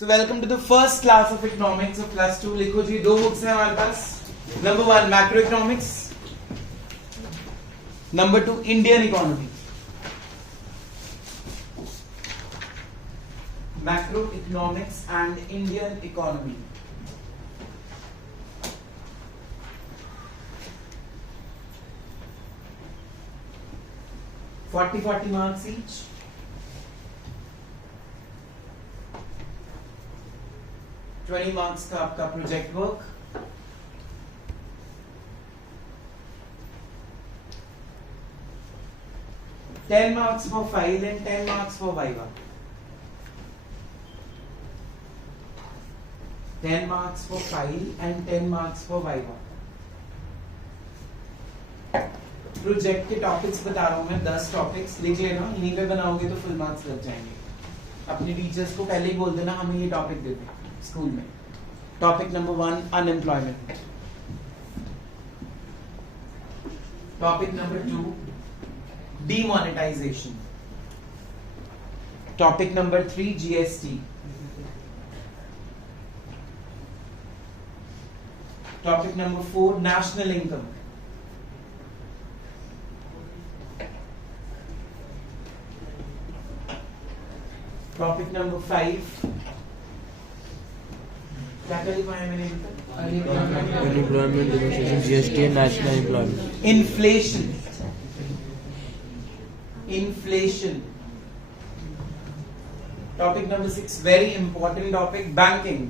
So welcome to the first class of economics of class 2. लिखो जी, दो books हैं हमारे पास. Number 1 macroeconomics, number 2 Indian economy. Macroeconomics and Indian economy. Forty marks each. $20 marks का आपका project work. $10 marks for file and 10 marks for viva. 10 marks for file and 10 marks for viva. Project के topics बता रहा हूं मैं, 10 topics लिख लेना. इन्हीं पे बनाओगे तो फुल मार्क्स लग जाएंगे. अपने टीचर्स को पहले ही बोल देना हमें ये टॉपिक दे दें स्कूल में. Topic number 1 unemployment. Topic number 2 demonetization. Topic number 3 GST. Topic number 4 national income. Topic number 5 क्या कर लिखा है मैंने? Unemployment, negotiation, GST and national employment. Inflation. Topic number 6 very important topic, banking.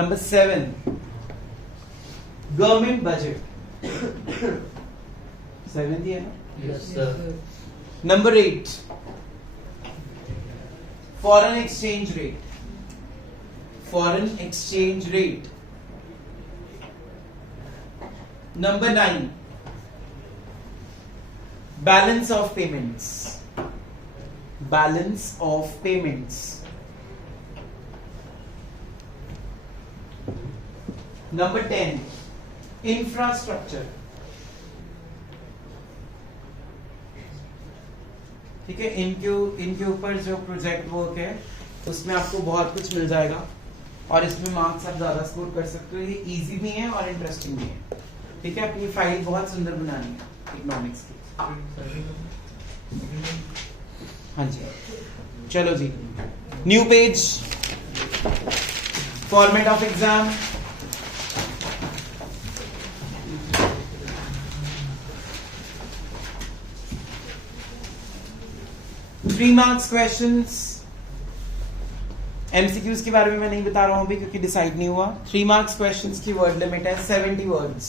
Number 7 government budget. 7th है ना? Yes, sir. Number 8 foreign exchange rate. Number 9 balance of payments. Number 10 infrastructure. ठीक है, इनके ऊपर जो प्रोजेक्ट वर्क है उसमें आपको बहुत कुछ मिल जाएगा और इसमें मार्क्स आप ज्यादा स्कोर कर सकते हो. ये इजी भी है और इंटरेस्टिंग भी है. ठीक है, अपनी फाइल बहुत सुंदर बनानी है इकोनॉमिक्स की. हाँ जी, चलो जी. New page, format of exam. Three marks questions. MCQs के बारे में मैं नहीं बता रहा हूं अभी क्योंकि डिसाइड नहीं हुआ. 3 मार्क्स क्वेश्चंस की वर्ड लिमिट है 70 वर्ड्स.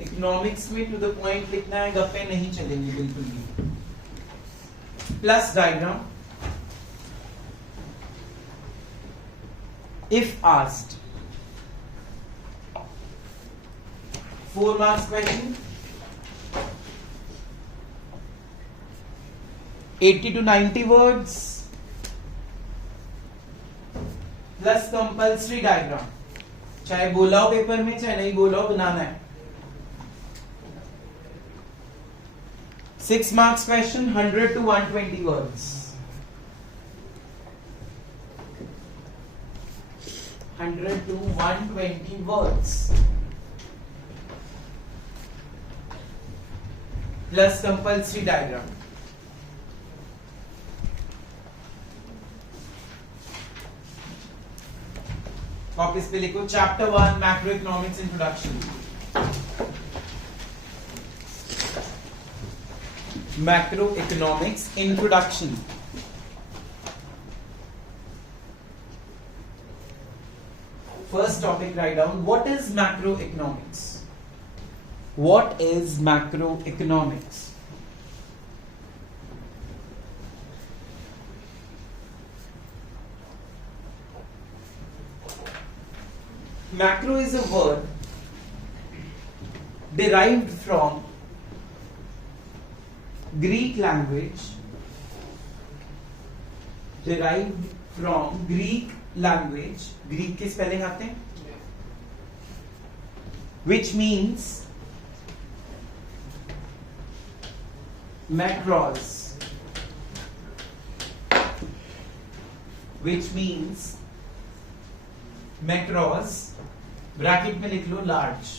इकोनॉमिक्स में टू द पॉइंट लिखना है, गप्पे नहीं चलेंगे बिल्कुल भी. Plus diagram. If asked 4 marks question. 80 to 90 words plus compulsory diagram. चाहे बोला हो पेपर में चाहे नहीं बोला हो, बनाना है. 6 marks question 100 to 120 words. 100 to 120 words plus compulsory diagram. Copies पे लिखो chapter 1 macro economics introduction. Macro economics introduction. First topic write down. What is macro economics? What is macro economics? Macro is a word derived from Greek language. Greek के spelling आते हैं. which means macros. which means macros, bracket में लिख लो large.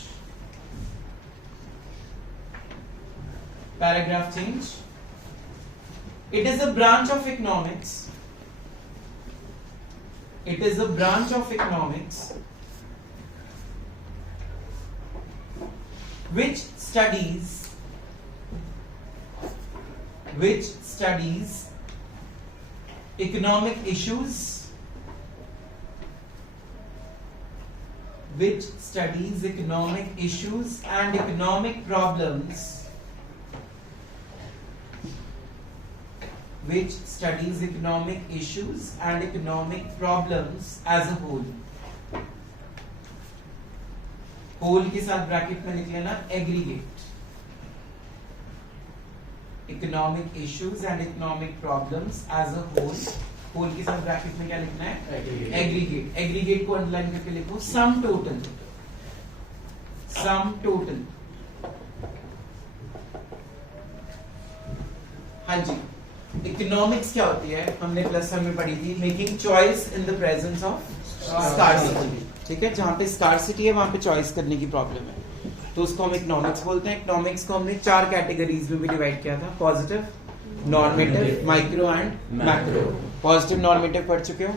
Paragraph change. It is a branch of economics. It is a branch of economics which studies economic issues, which studies economic issues and economic problems, which studies economic issues and economic problems as a whole. Whole के साथ bracket में लिख लेना aggregate. Economic issues and economic problems as a whole. Whole के साथ bracket में क्या लिखना है? एग्रीगेट. एग्रीगेट को अंडरलाइन करके लिखो सम टोटल. Sum total. हाँ जी. इकोनॉमिक्स क्या होती है? हमने प्लस वन में पढ़ी थी. Making choice in the presence of scarcity. ठीक है, जहां पे स्कार्सिटी है वहां पे चॉइस करने की प्रॉब्लम है, तो उसको हम इकोनॉमिक्स बोलते हैं. इकोनॉमिक्स को हमने 4 कैटेगरीज में भी डिवाइड किया था. Positive, normative, micro and macro. Positive normative पढ़ चुके हो,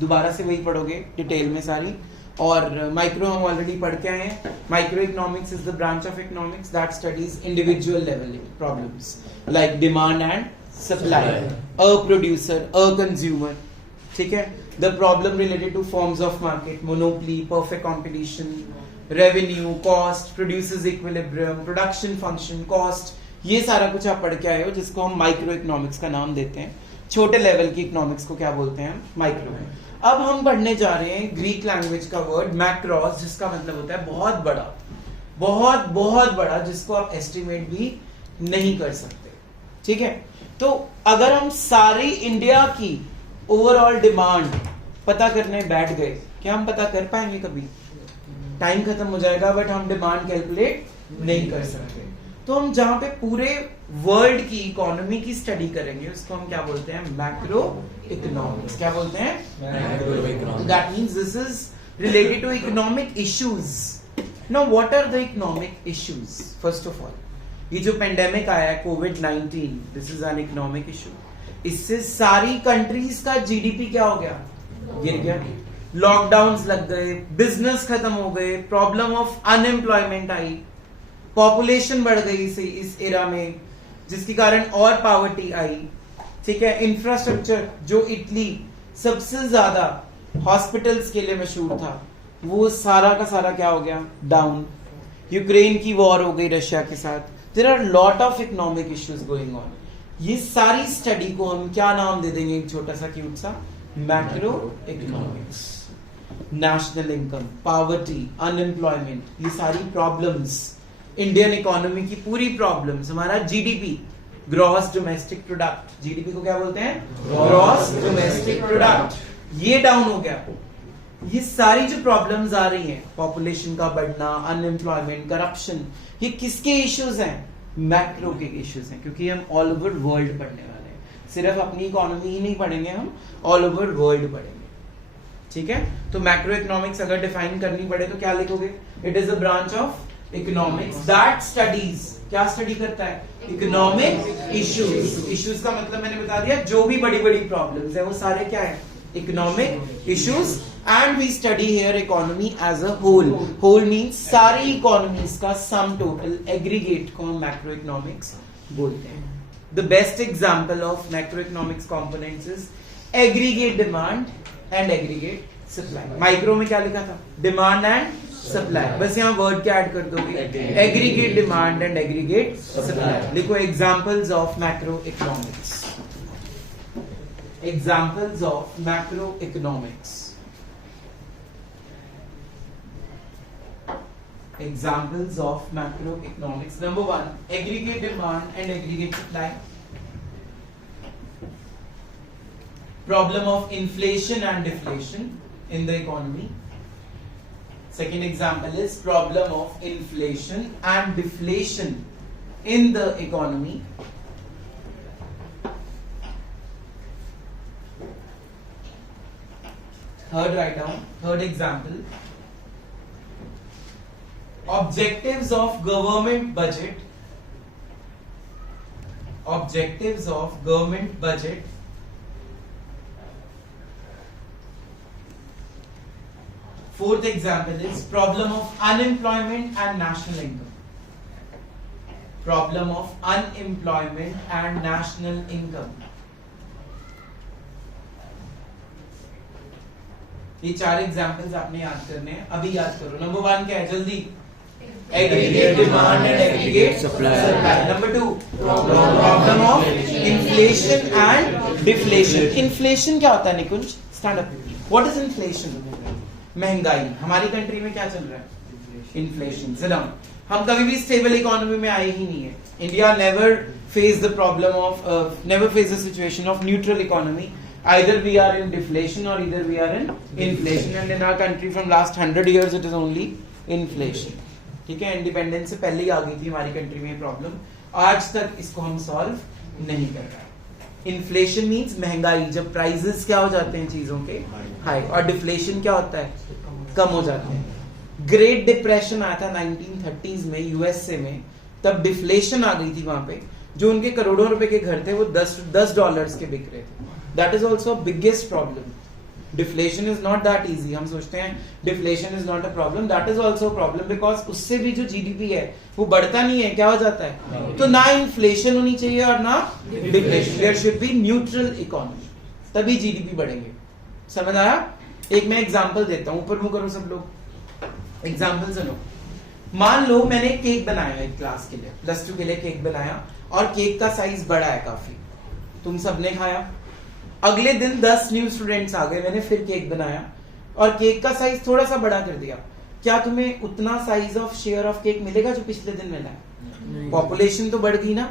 दोबारा से वही पढ़ोगे डिटेल में सारी. और माइक्रो हम ऑलरेडी पढ़ के आए हैं. Micro economics is the branch of economics that studies individual level problems like demand and supply, a producer, a consumer. ठीक है, the problem related to forms of market, monopoly, perfect competition, revenue, cost, produces equilibrium, production function, cost. ये सारा कुछ आप पढ़ के आए हो, जिसको हम माइक्रो इकोनॉमिक्स का नाम देते हैं. छोटे लेवल की इकोनॉमिक्स को क्या बोलते हैं? माइक्रो. अब हम पढ़ने जा रहे हैं ग्रीक लैंग्वेज का वर्ड मैक्रोस, जिसका मतलब होता है बहुत बड़ा, बहुत बहुत बड़ा, जिसको आप एस्टिमेट भी नहीं कर सकते. ठीक है, तो अगर हम सारी इंडिया की ओवरऑल डिमांड पता करने बैठ गए, क्या हम पता कर पाएंगे? कभी टाइम खत्म हो जाएगा, बट हम डिमांड कैलकुलेट नहीं कर सकते. तो हम जहां पे पूरे वर्ल्ड की इकोनॉमी की स्टडी करेंगे उसको हम क्या बोलते हैं? Macroeconomics. क्या बोलते हैं? Macroeconomics. That means this is related to economic issues. Now what are the economic issues? First of all, ये जो पेंडेमिक आया है कोविड-19, this is an economic issue. इससे सारी कंट्रीज का जीडीपी क्या हो गया? गिर गया. लॉकडाउन्स लग गए, बिजनेस खत्म हो गए, problem of unemployment I, population बढ़ गई इस एरा में, जिसके कारण और पॉवर्टी आई. ठीक है, इंफ्रास्ट्रक्चर जो इटली सबसे ज्यादा हॉस्पिटल्स के लिए मशहूर था, वो सारा का सारा क्या हो गया? डाउन. यूक्रेन की वॉर हो गई रशिया के साथ. There are lot of economic issues going on. ये सारी स्टडी को हम क्या नाम दे देंगे? एक छोटा सा क्यूट सा macro economics. National income, poverty, unemployment, ये सारी प्रॉब्लम्स, इंडियन इकोनॉमी की पूरी प्रॉब्लम्स. हमारा GDP, gross domestic product, GDP को क्या बोलते हैं? Gross domestic product. ये डाउन हो गया. ये सारी जो प्रॉब्लम्स आ रही हैं, पॉपुलेशन का बढ़ना, अनएम्प्लॉयमेंट, करप्शन, ये किसके इश्यूज हैं? मैक्रो के इश्यूज हैं. क्योंकि हम ऑल ओवर वर्ल्ड पढ़ने वाले हैं, सिर्फ अपनी इकोनॉमी ही नहीं पढ़ेंगे, हम ऑल ओवर वर्ल्ड पढ़ेंगे. ठीक है, तो मैक्रो इकोनॉमिक्स अगर डिफाइन करनी पड़े तो क्या लिखोगे? It is a branch of economics that studies, क्या स्टडी करता है? Economic issues. इश्यूज का मतलब मैंने बता दिया, जो भी बड़ी बड़ी प्रॉब्लम्स है वो सारे क्या है? Economic issues. And we study here economy as a whole. Whole means सारी इकोनॉमीज का सम टोटल, एग्रीगेट को हम मैक्रो इकोनॉमिक्स बोलते हैं. The best example of macro economics components is aggregate demand and aggregate supply. Micro में क्या लिखा था? Demand and supply. बस यहाँ वर्ड क्या ऐड कर दोगे? Aggregate demand and aggregate supply. लिखो examples of macro economics. Examples of macro economics. Examples of macroeconomics. Number 1, aggregate demand and aggregate supply. Problem of inflation and deflation in the economy. Second example is problem of inflation and deflation in the economy. Third, write down. Third example. Objectives of government budget. Objectives of government budget. Fourth example is problem of unemployment and national income. Problem of unemployment and national income. ये 4 examples आपने याद करने हैं, अभी याद करो. Number 1 क्या है, जल्दी. Aggregate demand and aggregate supply. Number 2 problem of inflation and deflation. Inflation क्या होता है Nikunj? Stand up. What is inflation? महंगाई. हमारी कंट्री में क्या चल रहा है? इन्फ्लेशन. सिडाउन. हम कभी भी स्टेबल इकोनॉमी में आए ही नहीं है. India never face the problem of never face the situation of neutral economy. Either we are in deflation or either we are in inflation, and in our country from last 100 years it is only inflation. ठीक है, independence से पहले ही आ गई थी हमारी country में problem. आज तक इसको हम सॉल्व नहीं कर रहे. इन्फ्लेशन मींस महंगाई, जब प्राइसेस क्या हो जाते हैं चीजों के हाई, और डिफ्लेशन क्या होता है? कम हो जाते हैं. ग्रेट डिप्रेशन आया था 1930s में यूएसए में, तब डिफ्लेशन आ गई थी. वहां पे जो उनके करोड़ों रुपए के घर थे वो $10 के बिक रहे थे. That is also a biggest problem. Deflation is not that easy. हम सोचते हैं deflation is not a problem. That is also a problem because उससे भी जो GDP है वो बढ़ता नहीं है. क्या हो जाता है? तो ना inflation होनी चाहिए और ना deflation. There should be neutral economy. तभी GDP बढ़ेंगे. समझ आया? एक मैं एग्जाम्पल देता हूँ. ऊपर मुंह करो सब लोग. एग्जाम्पल सुनो. मान लो मैंने केक बनाया एक क्लास के लिए, +2 के लिए केक बनाया, और केक का साइज बड़ा है काफी. तुम सबने खाया. अगले दिन 10 न्यू स्टूडेंट्स आ गए. मैंने फिर केक बनाया और केक का साइज थोड़ा सा बड़ा कर दिया. क्या तुम्हें उतना size of share of cake मिलेगा जो पिछले दिन मिला है? पॉपुलेशन तो बढ़ गई ना.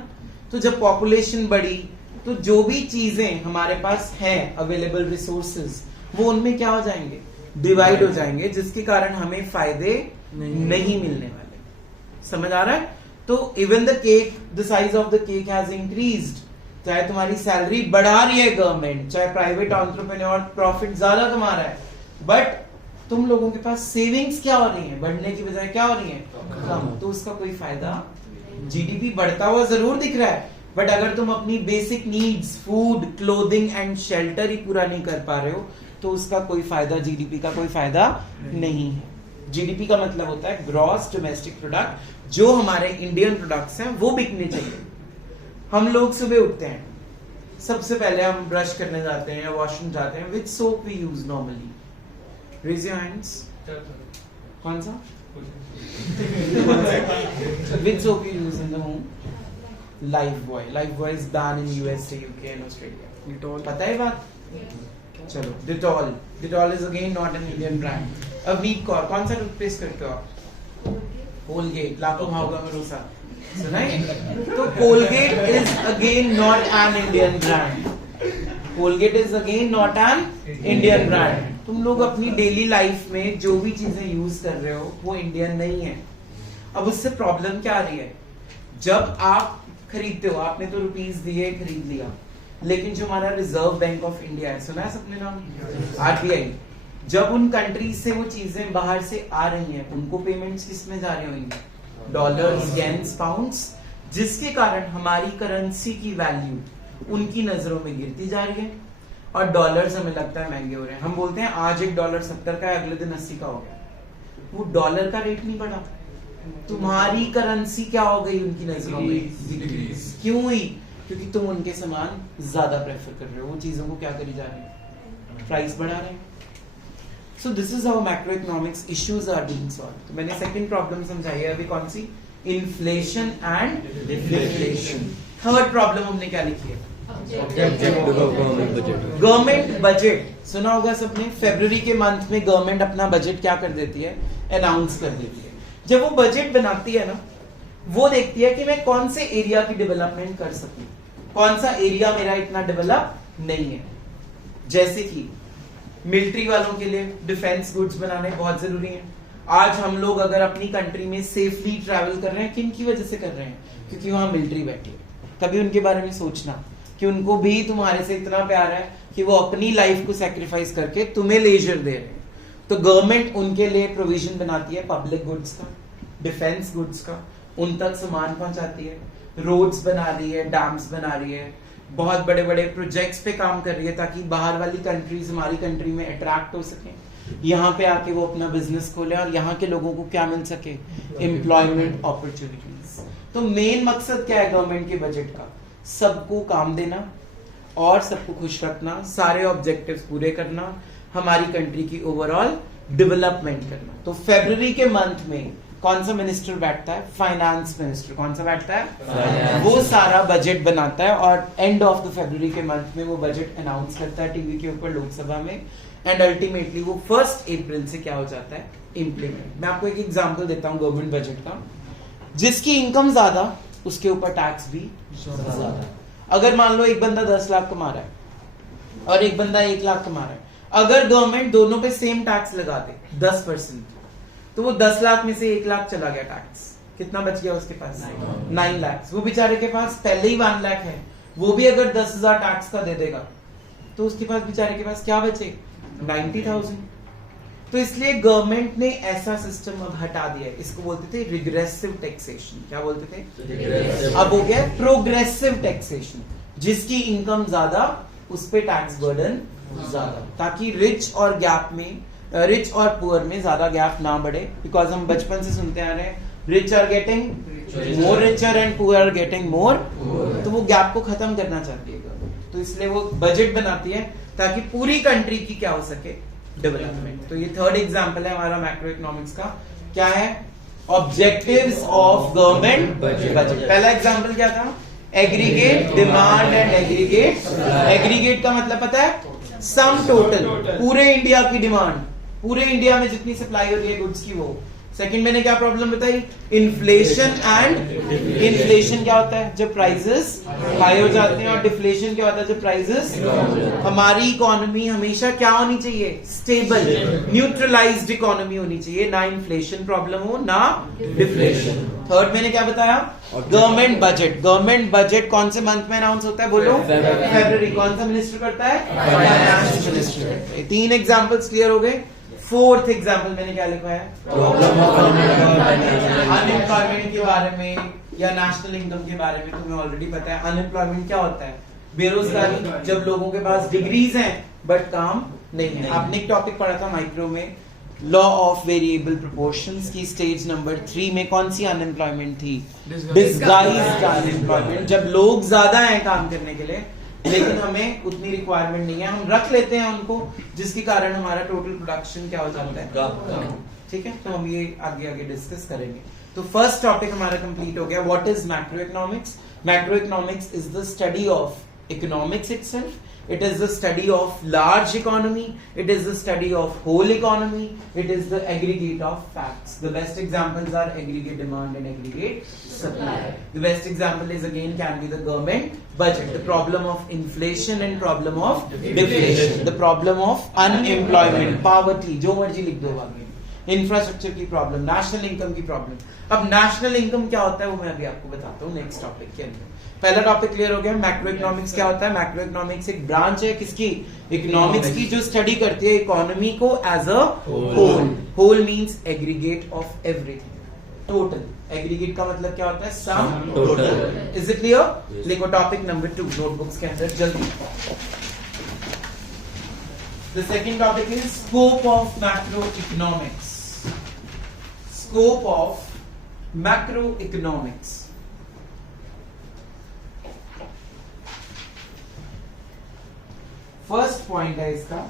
तो जब पॉपुलेशन बढ़ी तो जो भी चीजें हमारे पास हैं अवेलेबल रिसोर्सेज, वो उनमें क्या हो जाएंगे? डिवाइड हो जाएंगे, जिसके कारण हमें फायदे नहीं मिलने वाले. समझ आ रहा है? तो even the cake, the size of the cake has increased. चाहे तुम्हारी सैलरी बढ़ा रही है गवर्नमेंट, चाहे प्राइवेट एंटरप्रेन्योर प्रॉफिट ज्यादा कमा रहा है, बट तुम लोगों के पास सेविंग्स क्या हो रही है? बढ़ने की बजाय क्या हो रही है? कम. तो उसका कोई फायदा. जीडीपी बढ़ता हुआ जरूर दिख रहा है, बट अगर तुम अपनी basic needs, food, clothing and shelter ही पूरा नहीं कर पा रहे हो, तो उसका कोई फायदा, जीडीपी का कोई फायदा नहीं है. जीडीपी का मतलब होता है ग्रॉस डोमेस्टिक प्रोडक्ट. जो हमारे इंडियन प्रोडक्ट्स हैं वो बिकने चाहिए. हम लोग सुबह उठते हैं, सबसे पहले हम ब्रश करने जाते हैं या वॉशरूम जाते हैं. Which soap we use normally? Raise your hands. कौन सा? Which soap you use in the home? Lifebuoy. Lifebuoy is ban in USA, UK and Australia. पता है बात? चलो. Dettol. Dettol is again not an Indian brand. अब वीक कौन सा टूथपेस्ट करते हो आप? कोलगेट. लाखों खाओगा भरोसा. सुना है? तो Colgate is again not an Indian brand. Colgate is again not an Indian brand. तुम लोग अपनी डेली लाइफ में जो भी चीजें यूज कर रहे हो वो इंडियन नहीं है. अब उससे प्रॉब्लम क्या आ रही है? जब आप खरीदते हो, आपने तो रुपीस दिए, खरीद लिया, लेकिन जो हमारा रिजर्व बैंक ऑफ इंडिया है, सुना है सबने नाम? आरबीआई. जब उन कंट्रीज से वो चीजें बाहर से आ रही हैं, उनको पेमेंट्स किस में जा रही होंगी? डॉलर्स, येन्स, पाउंड्स, जिसके कारण हमारी करेंसी की वैल्यू उनकी नजरों में गिरती जा रही है और डॉलर्स हमें लगता है महंगे हो रहे हैं. हम बोलते हैं आज $1 70 का है, अगले दिन 80 का हो गया. वो डॉलर का रेट नहीं बढ़ा, तुम्हारी करेंसी क्या हो गई उनकी नजरों में? क्यों हुई? क्योंकि तुम उनके सामान ज्यादा प्रेफर कर रहे हो. वो चीजों को क्या करी जा रही है? प्राइस बढ़ा रहे हैं. So this is how macroeconomics issues are being solved. तो मैंने सेकंड प्रॉब्लम समझाई है अभी. कौन सी? Inflation and deflation. Third problem हमने क्या लिखी है? Government budget. सुना होगा सबने, फरवरी के मंथ में गवर्नमेंट अपना बजट क्या कर देती है? अनाउंस कर देती है. जब वो बजट बनाती है ना, वो देखती है कि मैं कौन से एरिया की डेवलपमेंट कर सकूं, कौन सा एरिया मेरा इतना डेवलप नहीं है. जैसे कि मिलिट्री वालों के लिए डिफेंस गुड्स बनाने बहुत जरूरी हैं. आज हम लोग अगर अपनी कंट्री में सेफली ट्रैवल कर रहे हैं, किन की वजह से कर रहे हैं? क्योंकि वहां मिलिट्री बैठी है. कभी उनके बारे में सोचना कि उनको भी तुम्हारे से इतना प्यार है कि वो अपनी लाइफ को सेक्रीफाइस करके तुम्हें लेजर दे रहे हैं। तो गवर्नमेंट उनके लिए प्रोविजन बनाती है पब्लिक गुड्स का, डिफेंस गुड्स का, उन तक सामान पहुंचाती है, रोड्स बना रही है, डैम्स बना रही है, बहुत बड़े बड़े प्रोजेक्ट्स पे काम कर रही है ताकि बाहर वाली कंट्रीज हमारी कंट्री में अट्रैक्ट हो सके, यहाँ पे आके वो अपना बिजनेस खोले और यहाँ के लोगों को क्या मिल सके, एम्प्लॉयमेंट अपॉर्चुनिटीज। तो मेन मकसद क्या है गवर्नमेंट के बजट का, सबको काम देना और सबको खुश रखना, सारे ऑब्जेक्टिव्स पूरे करना, हमारी कंट्री की ओवरऑल डेवलपमेंट करना। तो फरवरी के मंथ में कौन सा मिनिस्टर बैठता है, फाइनेंस मिनिस्टर। कौन सा बैठता है, वो सारा बजट बनाता है और एंड ऑफ द फरवरी के मंथ में वो बजट अनाउंस करता है टीवी के ऊपर लोकसभा में, एंड अल्टीमेटली वो 1 अप्रैल से क्या हो जाता है, इम्प्लीमेंट। मैं आपको एक एग्जांपल देता हूँ गवर्नमेंट बजट का। जिसकी इनकम ज्यादा उसके ऊपर टैक्स भी ज्यादा। अगर मान लो एक बंदा 10 लाख कमा रहा है और एक बंदा 1 लाख कमा रहा है, अगर गवर्नमेंट दोनों पे सेम टैक्स लगा दे 10%, तो वो 10 लाख में से 1 लाख चला गया टैक्स, कितना बच गया उसके पास, 9 लाख। वो बेचारे के पास पहले ही 1 लाख है, वो भी अगर 10,000 टैक्स का दे देगा तो उसके पास बेचारे के पास क्या बचे, 90,000। तो इसलिए गवर्नमेंट ने ऐसा सिस्टम अब हटा दिया है, इसको बोलते थे रिग्रेसिव टैक्सेशन। क्या बोलते थे, अब हो गया प्रोग्रेसिव टैक्सेशन। जिसकी इनकम ज्यादा उस पे टैक्स बर्डन ज्यादा, ताकि रिच और गैप में, रिच और पुअर में ज्यादा गैप ना बढ़े। बिकॉज हम बचपन से सुनते आ रहे हैं rich are getting more richer and poor are getting more, तो वो गैप को खत्म करना चाहती है गवर्नमेंट। तो इसलिए वो बजट बनाती है ताकि पूरी कंट्री की क्या हो सके, डेवलपमेंट। तो ये थर्ड एग्जांपल है हमारा मैक्रो इकोनॉमिक्स का। क्या है, ऑब्जेक्टिव्स ऑफ गवर्नमेंट बजट। पहला एग्जांपल क्या था, aggregate demand and aggregate. Aggregate का मतलब पता है, सम टोटल, पूरे इंडिया की डिमांड, पूरे इंडिया में जितनी सप्लाई हो रही है गुड्स की वो। सेकंड मैंने क्या प्रॉब्लम बताई, इन्फ्लेशन एंड, इन्फ्लेशन क्या होता है, जब प्राइसेस हाई हो जाते हैं, और डिफ्लेशन क्या होता है, जब प्राइसेस। हमारी इकोनॉमी हमेशा क्या होनी चाहिए, स्टेबल, न्यूट्रलाइज्ड इकोनॉमी होनी चाहिए, ना इन्फ्लेशन प्रॉब्लम हो ना डिफ्लेशन। थर्ड मैंने क्या बताया, गवर्नमेंट बजट। गवर्नमेंट बजट कौन से मंथ में अनाउंस होता है, बोलो, फरवरी। कौन सा मिनिस्टर करता है, फाइनेंस मिनिस्टर। 3 एग्जांपल्स क्लियर हो गए। फोर्थ एग्जाम्पल मैंने क्या लिखा है, अनएम्प्लॉयमेंट के बारे में या नेशनल इनकम के बारे में तुम्हें ऑलरेडी पता है। अनएम्प्लॉयमेंट क्या होता है, बेरोजगारी, जब लोगों के पास डिग्रीज हैं बट काम नहीं है। आपने एक टॉपिक पढ़ा था माइक्रो में, लॉ ऑफ वेरिएबल प्रोपोर्शंस की स्टेज नंबर 3 में कौन सी अनएम्प्लॉयमेंट थी, डिस्गाइज्ड अनएम्प्लॉयमेंट। जब लोग ज्यादा हैं काम करने के लिए लेकिन हमें उतनी रिक्वायरमेंट नहीं है, हम रख लेते हैं उनको, जिसके कारण हमारा टोटल प्रोडक्शन क्या हो जाता है, ठीक है। तो हम ये आगे आगे डिस्कस करेंगे। तो फर्स्ट टॉपिक हमारा कंप्लीट हो गया, what is macro economics. Macro economics is the study of economics itself, it is the study of large economy, it is the study of whole economy, it is the aggregate of facts. The best examples are aggregate demand and aggregate supply. The best example is again can be the government budget, the problem of inflation and problem of deflation, the problem of unemployment, poverty, जो मर्जी लिख दो आगे, infrastructure की problem, national income की problem. अब national income क्या होता है वो मैं अभी आपको बताता हूँ नेक्स्ट टॉपिक के अंदर। पहला टॉपिक क्लियर हो गया, मैक्रो इकोनॉमिक्स क्या होता है। मैक्रो इकोनॉमिक्स एक ब्रांच है किसकी, इकोनॉमिक्स की, जो स्टडी करती है इकोनॉमी को as a whole. Whole means aggregate of everything, total. Aggregate का मतलब क्या होता है, sum total. Is it clear. लिखो टॉपिक नंबर 2 नोटबुक्स के अंदर जल्दी। The second topic is scope of macroeconomics. Scope of macroeconomics. First point है इसका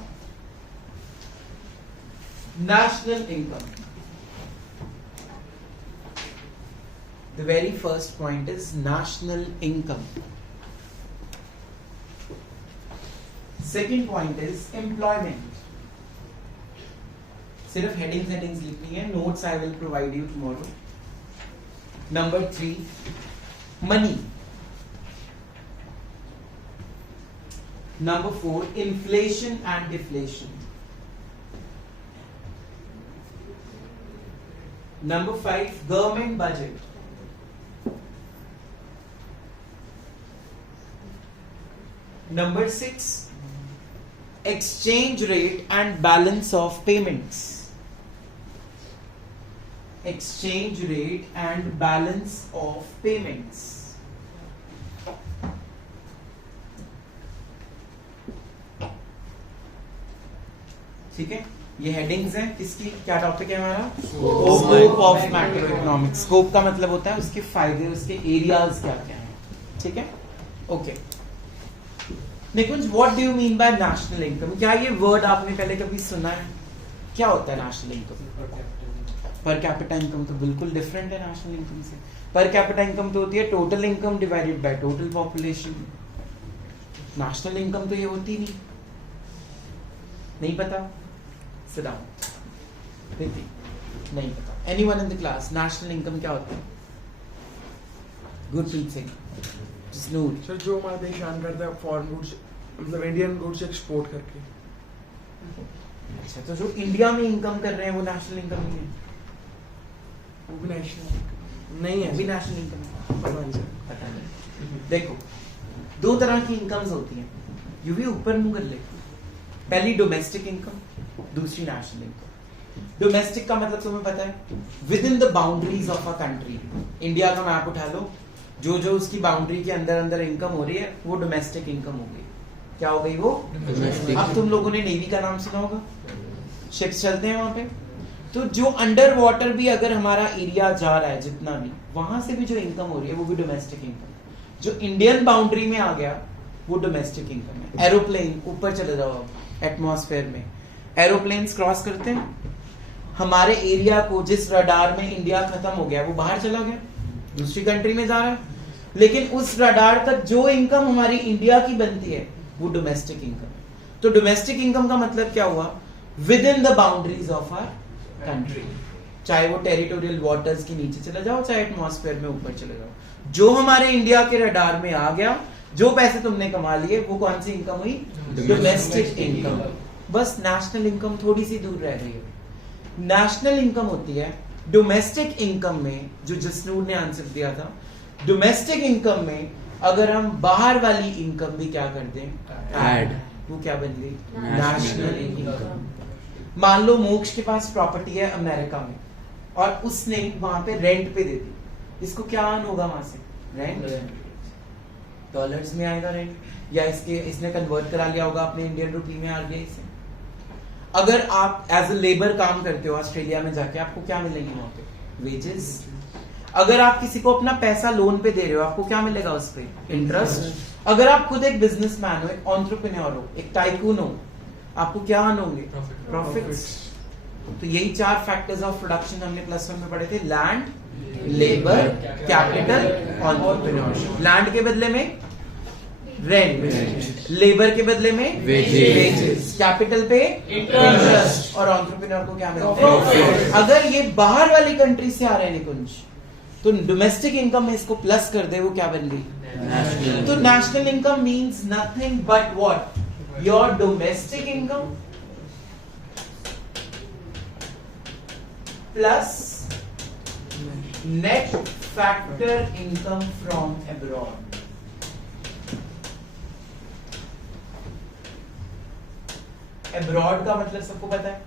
national income. The very first point is national income. Second point is employment. सिर्फ headings लिखनी है, notes I will provide you tomorrow. Number 3, money. Number 4, inflation and deflation. Number 5, government budget. Number 6, exchange rate and balance of payments. Exchange rate and balance of payments. ठीक है, ये headings हैं किसकी, क्या topic है हमारा, scope of macro economics. Scope का मतलब होता है उसके फायदे, उसके एरियाज क्या क्या हैं, ठीक है, okay. Nikunj, what do you mean by national income? क्या ये वर्ड आपने पहले कभी सुना है? क्या होता है national income? Per capita income तो बिल्कुल डिफरेंट है नेशनल इनकम से। पर कैपिटा इनकम तो होती है total income divided by total population. National income तो ये होती नहीं पता? Sit down. Priti, नहीं पता। Anyone in the class, national income क्या होता है? गुरप्रीत सिंह, जसनूर। सर जो हमारा देश अर्न करता है फॉरेन गुड्स, मतलब इंडियन गुड्स एक्सपोर्ट करके। अच्छा, तो जो इंडिया में इनकम कर रहे हैं वो नेशनल इनकम नहीं है? वो भी नेशनल नहीं है, वो भी नेशनल इनकम है? पता नहीं सर। पता नहीं। देखो, दो तरह की इनकम्स होती हैं, यू भी ऊपर मुंह कर ले। पहली डोमेस्टिक इनकम, दूसरी नेशनल इनकम। डोमेस्टिक का मतलब तुम्हें पता है, with in the boundaries of a country. India का मैप उठा लो, जो जो उसकी बाउंड्री के अंदर अंदर इनकम हो रही है वो डोमेस्टिक इनकम हो गई। क्या हो गई वो? Domestic। अब तुम लोगों ने नेवी का नाम सुना होगा, शिप्स चलते हैं वहां पे, तो जो अंडर वाटर भी अगर हमारा एरिया जा रहा है जितना भी, वहां से भी जो इनकम हो रही है वो भी डोमेस्टिक इनकम। जो इंडियन बाउंड्री में आ गया वो डोमेस्टिक इनकम है। एरोप्लेन, ऊपर चले जाओ एटमॉस्फेयर में, एरोप्लेन्स क्रॉस करते हैं, हमारे एरिया को जिस रडार में इंडिया खत्म हो गया वो बाहर चला गया, दूसरी कंट्री में जा रहा है, लेकिन उस रडार तक जो इनकम हमारी इंडिया की बनती है वो डोमेस्टिक इनकम है। तो डोमेस्टिक इनकम का मतलब क्या हुआ? Within the boundaries of our country, चाहे वो टेरिटोरियल वाटर्स के नीचे चले जाओ, चाहे एटमॉस्फेयर में ऊपर चले जाओ, जो हमारे इंडिया के रडार में आ गया, जो पैसे तुमने कमा लिए, वो कौन सी इनकम हुई? Domestic income. बस नेशनल इनकम थोड़ी सी दूर रह गई है। नेशनल इनकम होती है डोमेस्टिक इनकम में, जो जसनूर ने आंसर दिया था, डोमेस्टिक इनकम में अगर हम बाहर वाली इनकम भी क्या कर दें, ऐड, वो क्या बन गई? National income. मान लो मोक्ष के पास प्रॉपर्टी है अमेरिका में और उसने वहां पे रेंट पे दे दी, इसको क्या अर्न होगा वहां से? रेंट। डॉलर्स में आएगा रेंट, या इसने कन्वर्ट करा लिया होगा अपने इंडियन रुपी में आरबीआई से। अगर आप एज अ लेबर काम करते हो ऑस्ट्रेलिया में जाके, आपको क्या मिलेंगे वहां पे? वेजेस। अगर आप किसी को अपना पैसा लोन पे दे रहे हो, आपको क्या मिलेगा उस पे? इंटरेस्ट। अगर आप खुद एक बिजनेसमैन हो, एक एंटरप्रेन्योर हो, एक टाइकून हो, आपको क्या अर्न होंगे? प्रॉफिट्स। तो यही 4 फैक्टर्स ऑफ प्रोडक्शन हमने +1 में पढ़े थे, land, labour, capital, entrepreneurship. Land के बदले में रेंट, लेबर के बदले में वेजेस, कैपिटल पे इंटरेस्ट, और एंटरप्रेन्योर को क्या मिलता है? अगर ये बाहर वाली कंट्री से आ रहे हैं निकुंज, तो डोमेस्टिक इनकम में इसको प्लस कर दे, वो क्या बन गई? तो national income means nothing but what? Your domestic income plus net factor income from abroad. Abroad का मतलब सबको पता है,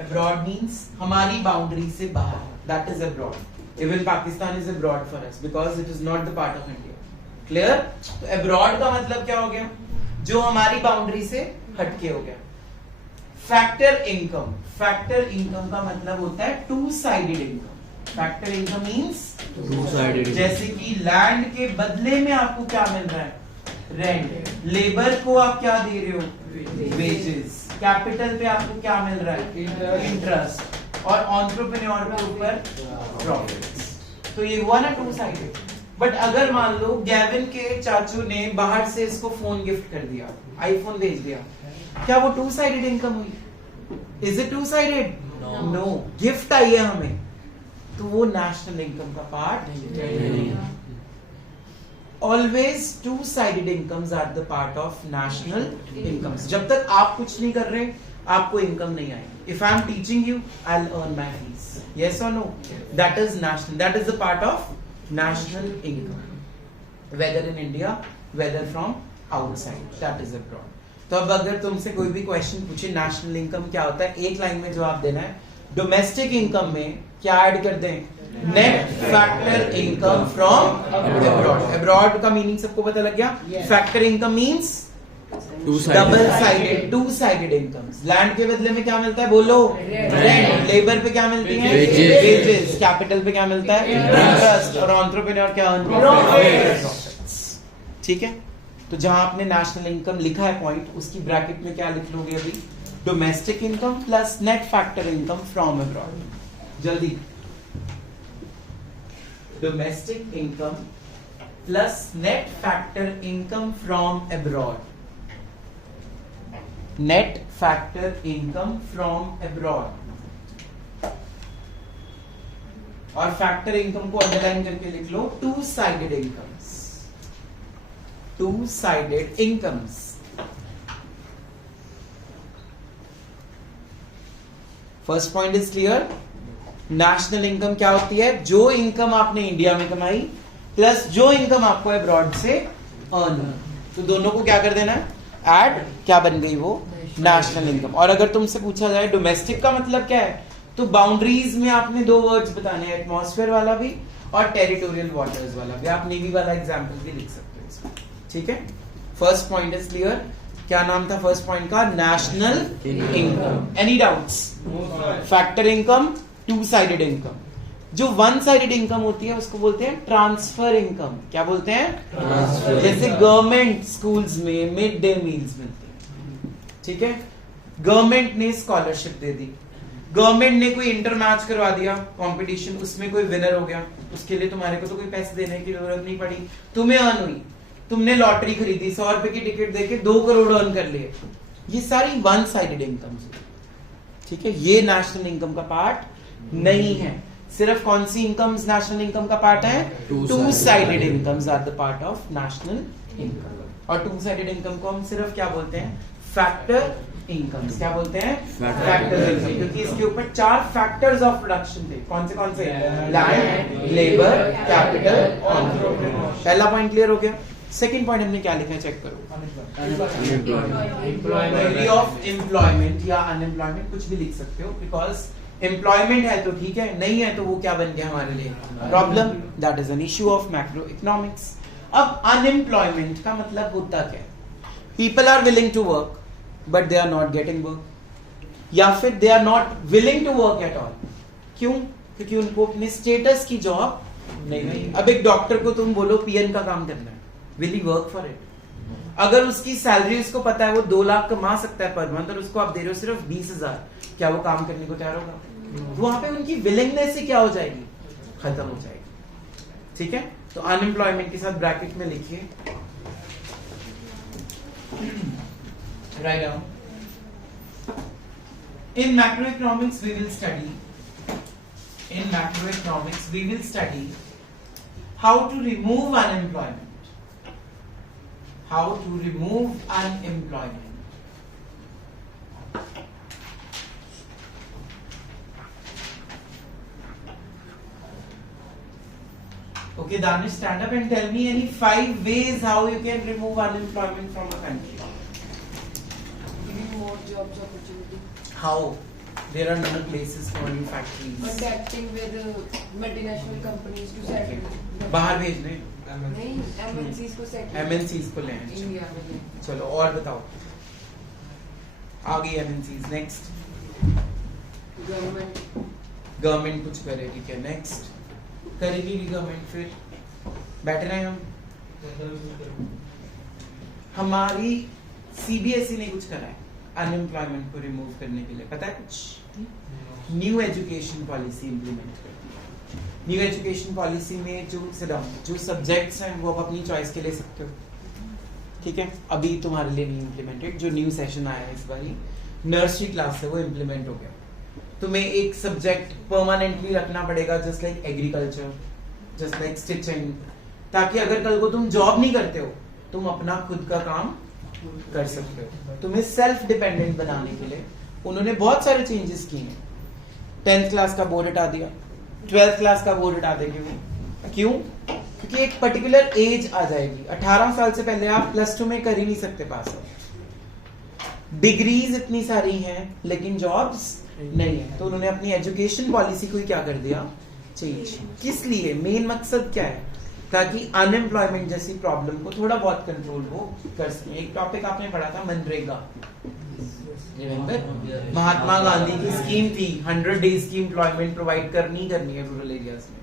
अब्रॉड मीन्स हमारी बाउंड्री से बाहर, that is abroad. Even Pakistan is abroad for us because it is not the part of India. Clear? तो abroad का मतलब क्या हो गया? जो हमारी बाउंड्री से हटके हो गया। फैक्टर इनकम, फैक्टर इनकम का मतलब होता है two sided income. Factor income means two sided. जैसे कि लैंड के बदले में आपको क्या मिल रहा है? रेंट। लेबर को आप क्या दे रहे हो? वेजेस। कैपिटल पे आपको क्या मिल रहा है? इंटरेस्ट। और एंटरप्रेन्योर के ऊपर प्रॉफिट्स। तो ये हुआ ना टू साइडेड। बट अगर मान लो गैविन के चाचू ने बाहर से इसको फोन गिफ्ट कर दिया, आईफोन भेज दिया, क्या वो टू साइडेड इनकम हुई? Is it two sided? No. Gift आई है हमें, तो वो नेशनल इनकम का पार्ट नहीं। Always two sided incomes are the part of national incomes. जब तक आप कुछ नहीं कर रहे, आपको इनकम नहीं आएगी। If I am teaching you, I will earn my fees. Yes और नो? That is national, that is the part of national income, whether in India, whether from outside, that is abroad. तो अब अगर तुमसे कोई भी क्वेश्चन पूछे national income क्या होता है, एक लाइन में जवाब देना है। डोमेस्टिक इनकम में क्या ऐड कर दें? Net factor income from abroad. Abroad का मीनिंग सबको पता लग गया? Factor income means double sided, to sided incomes. Land के बदले में क्या मिलता है? बोलो रेंट। लेबर पे क्या मिलती है? वेजेस। कैपिटल पे क्या मिलता है? इंटरेस्ट। और एंटरप्रेन्योर क्या अर्न करता है? ठीक है। तो जहां आपने नेशनल इनकम लिखा है पॉइंट, उसकी ब्रैकेट में क्या लिख लोगे अभी? Domestic income plus net factor income from abroad. जल्दी, domestic income plus net factor income from abroad. Net factor income from abroad. और फैक्टर इनकम को अंडरलाइन करके लिख लो, two sided incomes. Two sided incomes. First point is clear. National income क्या होती है? जो इनकम आपने इंडिया में कमाई प्लस जो इनकम आपको अब्रॉड से अर्न। तो दोनों को क्या कर देना है? ऐड। क्या बन गई वो? National income. और अगर तुमसे पूछा जाए डोमेस्टिक का मतलब क्या है, तो बाउंड्रीज में आपने दो वर्ड्स बताने हैं, एटमॉस्फेयर वाला भी और टेरिटोरियल वाटर्स वाला भी। आप नेवी वाला एग्जांपल भी लिख सकते हो इसमें। ठीक है। First point is clear. क्या नाम था फर्स्ट पॉइंट का? National income. Any doubts? Factor income, to sided income. जो वन साइडेड इनकम होती है उसको बोलते हैं ट्रांसफर इनकम। क्या बोलते हैं? ट्रांसफर। जैसे गवर्नमेंट स्कूल्स में मिड डे मील्स मिलते हैं, ठीक है। गवर्नमेंट ने स्कॉलरशिप दे दी, गवर्नमेंट ने कोई इंटर मैच करवा दिया कंपटीशन, उसमें कोई विनर हो गया, उसके लिए तुम्हारे को तो कोई पैसे देने की जरूरत नहीं पड़ी, तुम्हें अर्न हुई। तुमने लॉटरी खरीदी, 100 रुपए की टिकट देके 2 करोड़ अर्न कर लिए। ये सारी वन साइडेड इनकम, ठीक है। ये नेशनल इनकम का पार्ट नहीं है। सिर्फ कौन सी इनकम्स नेशनल इनकम का पार्ट है? Two sided incomes are the part of national income. और टू साइडेड इनकम को हम सिर्फ क्या बोलते हैं? Factor incomes. क्या बोलते हैं? Factor income. क्योंकि इसके ऊपर 4 फैक्टर्स ऑफ प्रोडक्शन थे। कौन से? Land, labour, capital, entrepreneur. पहला पॉइंट क्लियर हो गया। सेकंड पॉइंट हमने क्या लिखा है? चेक करो। डिग्री ऑफ एम्प्लॉयमेंट या अनएम्प्लॉयमेंट, कुछ भी लिख सकते हो, बिकॉज एम्प्लॉयमेंट है तो ठीक है, नहीं है तो वो क्या बन गया हमारे लिए? Problem. That is an issue of macro इकोनॉमिक्स। अब अनएम्प्लॉयमेंट का मतलब होता क्या है? People are willing to work but they are not getting work, या फिर they are not willing to work at all. क्यों? क्योंकि उनको अपने स्टेटस की जॉब नहीं मिली। अब एक डॉक्टर को तुम बोलो पीएन का काम करना है, will he work for it? अगर उसकी सैलरी उसको पता है वो 2 लाख कमा सकता है पर मंथ और उसको आप दे रहे हो सिर्फ 20,000, क्या वो काम करने को तैयार होगा? वहां पे उनकी विलिंगनेस ही क्या हो जाएगी? खत्म हो जाएगी। ठीक है। तो अनएम्प्लॉयमेंट के साथ ब्रैकेट में लिखिए, write down, in macroeconomics we will study, in macroeconomics we will study how to remove unemployment, how to remove unemployment. Okay, Danish, stand up and tell me any 5 ways how you can remove unemployment from a country. Giving more jobs opportunity. How? There are no places for new factories. Contacting with multinational companies to settle. बाहर भेजने, नहीं, MNCs को settle. MNCs को लें। India में. चलो और बताओ, आगे MNCs। Next, Government. गवर्नमेंट कुछ करे, ठीक है। नेक्स्ट, करेगी भी गवर्नमेंट, फिर बैठ रहे हैं हम। हमारी CBSE ने कुछ करा है अनएम्प्लॉयमेंट को रिमूव करने के लिए, पता है कुछ? न्यू एजुकेशन पॉलिसी इंप्लीमेंट करती है। न्यू एजुकेशन पॉलिसी में जो सब्जेक्ट्स हैं वो आप अपनी चॉइस के ले सकते हो, ठीक है। अभी तुम्हारे लिए नहीं इम्प्लीमेंटेड, जो न्यू सेशन आया है इस बारी नर्सरी क्लास से वो इम्प्लीमेंट हो गया। तुम्हें एक सब्जेक्ट परमानेंटली रखना पड़ेगा, just like agriculture, just like stitching, ताकि अगर कल को तुम जॉब नहीं करते हो तुम अपना खुद का काम कर सकते हो। तुम्हें सेल्फ डिपेंडेंट बनाने के लिए उन्होंने बहुत सारे चेंजेस किए हैं। 10th क्लास का बोर्ड हटा दिया, 12th क्लास का बोर्ड हटा देंगे वो। क्यों? क्योंकि एक पर्टिकुलर एज आ जाएगी, 18 साल से पहले आप +2 में कर ही नहीं सकते पास आउट। डिग्रीज इतनी सारी हैं लेकिन जॉब्स नहीं है, तो उन्होंने अपनी एजुकेशन पॉलिसी को ही क्या कर दिया, चेंज। किस लिए, मेन मकसद क्या है, ताकि अनएम्प्लॉयमेंट जैसी प्रॉब्लम को थोड़ा बहुत कंट्रोल वो कर सके। एक टॉपिक आपने पढ़ा था मनरेगा, रिमेंबर, महात्मा गांधी की स्कीम थी 100 डेज की एम्प्लॉयमेंट प्रोवाइड करनी है रूरल एरियाज में।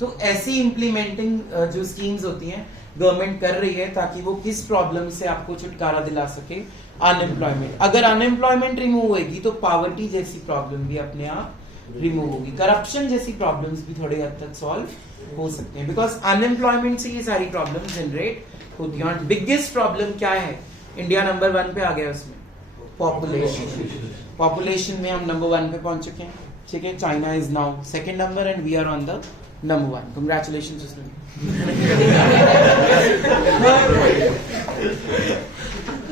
तो ऐसी इम्प्लीमेंटिंग जो स्कीम्स होती हैं गवर्नमेंट कर रही है ताकि वो किस प्रॉब्लम से आपको छुटकारा दिला सके, अनएम्प्लॉयमेंट। अगर अनएम्प्लॉयमेंट रिमूव होगी तो पॉवर्टी जैसी प्रॉब्लम भी अपने आप रिमूव होगी, करप्शन जैसी प्रॉब्लम्स भी थोड़े हद तक सॉल्व हो सकते हैं, बिकॉज अनएम्प्लॉयमेंट से ये सारी प्रॉब्लम जनरेट होती हैं। बिगेस्ट प्रॉब्लम क्या है, इंडिया नंबर 1 पे आ गया उसमें, पॉपुलेशन में हम नंबर 1 पे पहुंच चुके हैं, ठीक है। China is now second number and we are on the number 1। Congratulations.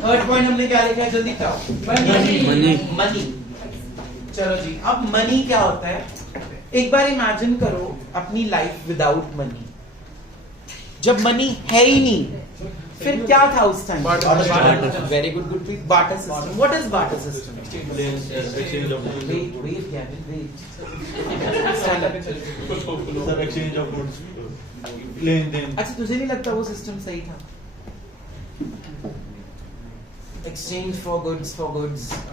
Third point हमने क्या लिखा है, जल्दी बताओ, मनी। चलो जी, अब मनी क्या होता है, एक बार इमेजिन करो अपनी लाइफ विदाउट मनी। जब मनी है ही नहीं फिर क्या था उस time, very good, barter system. What is barter system? अच्छा, तुझे नहीं लगता वो सिस्टम सही था? Exchange for goods,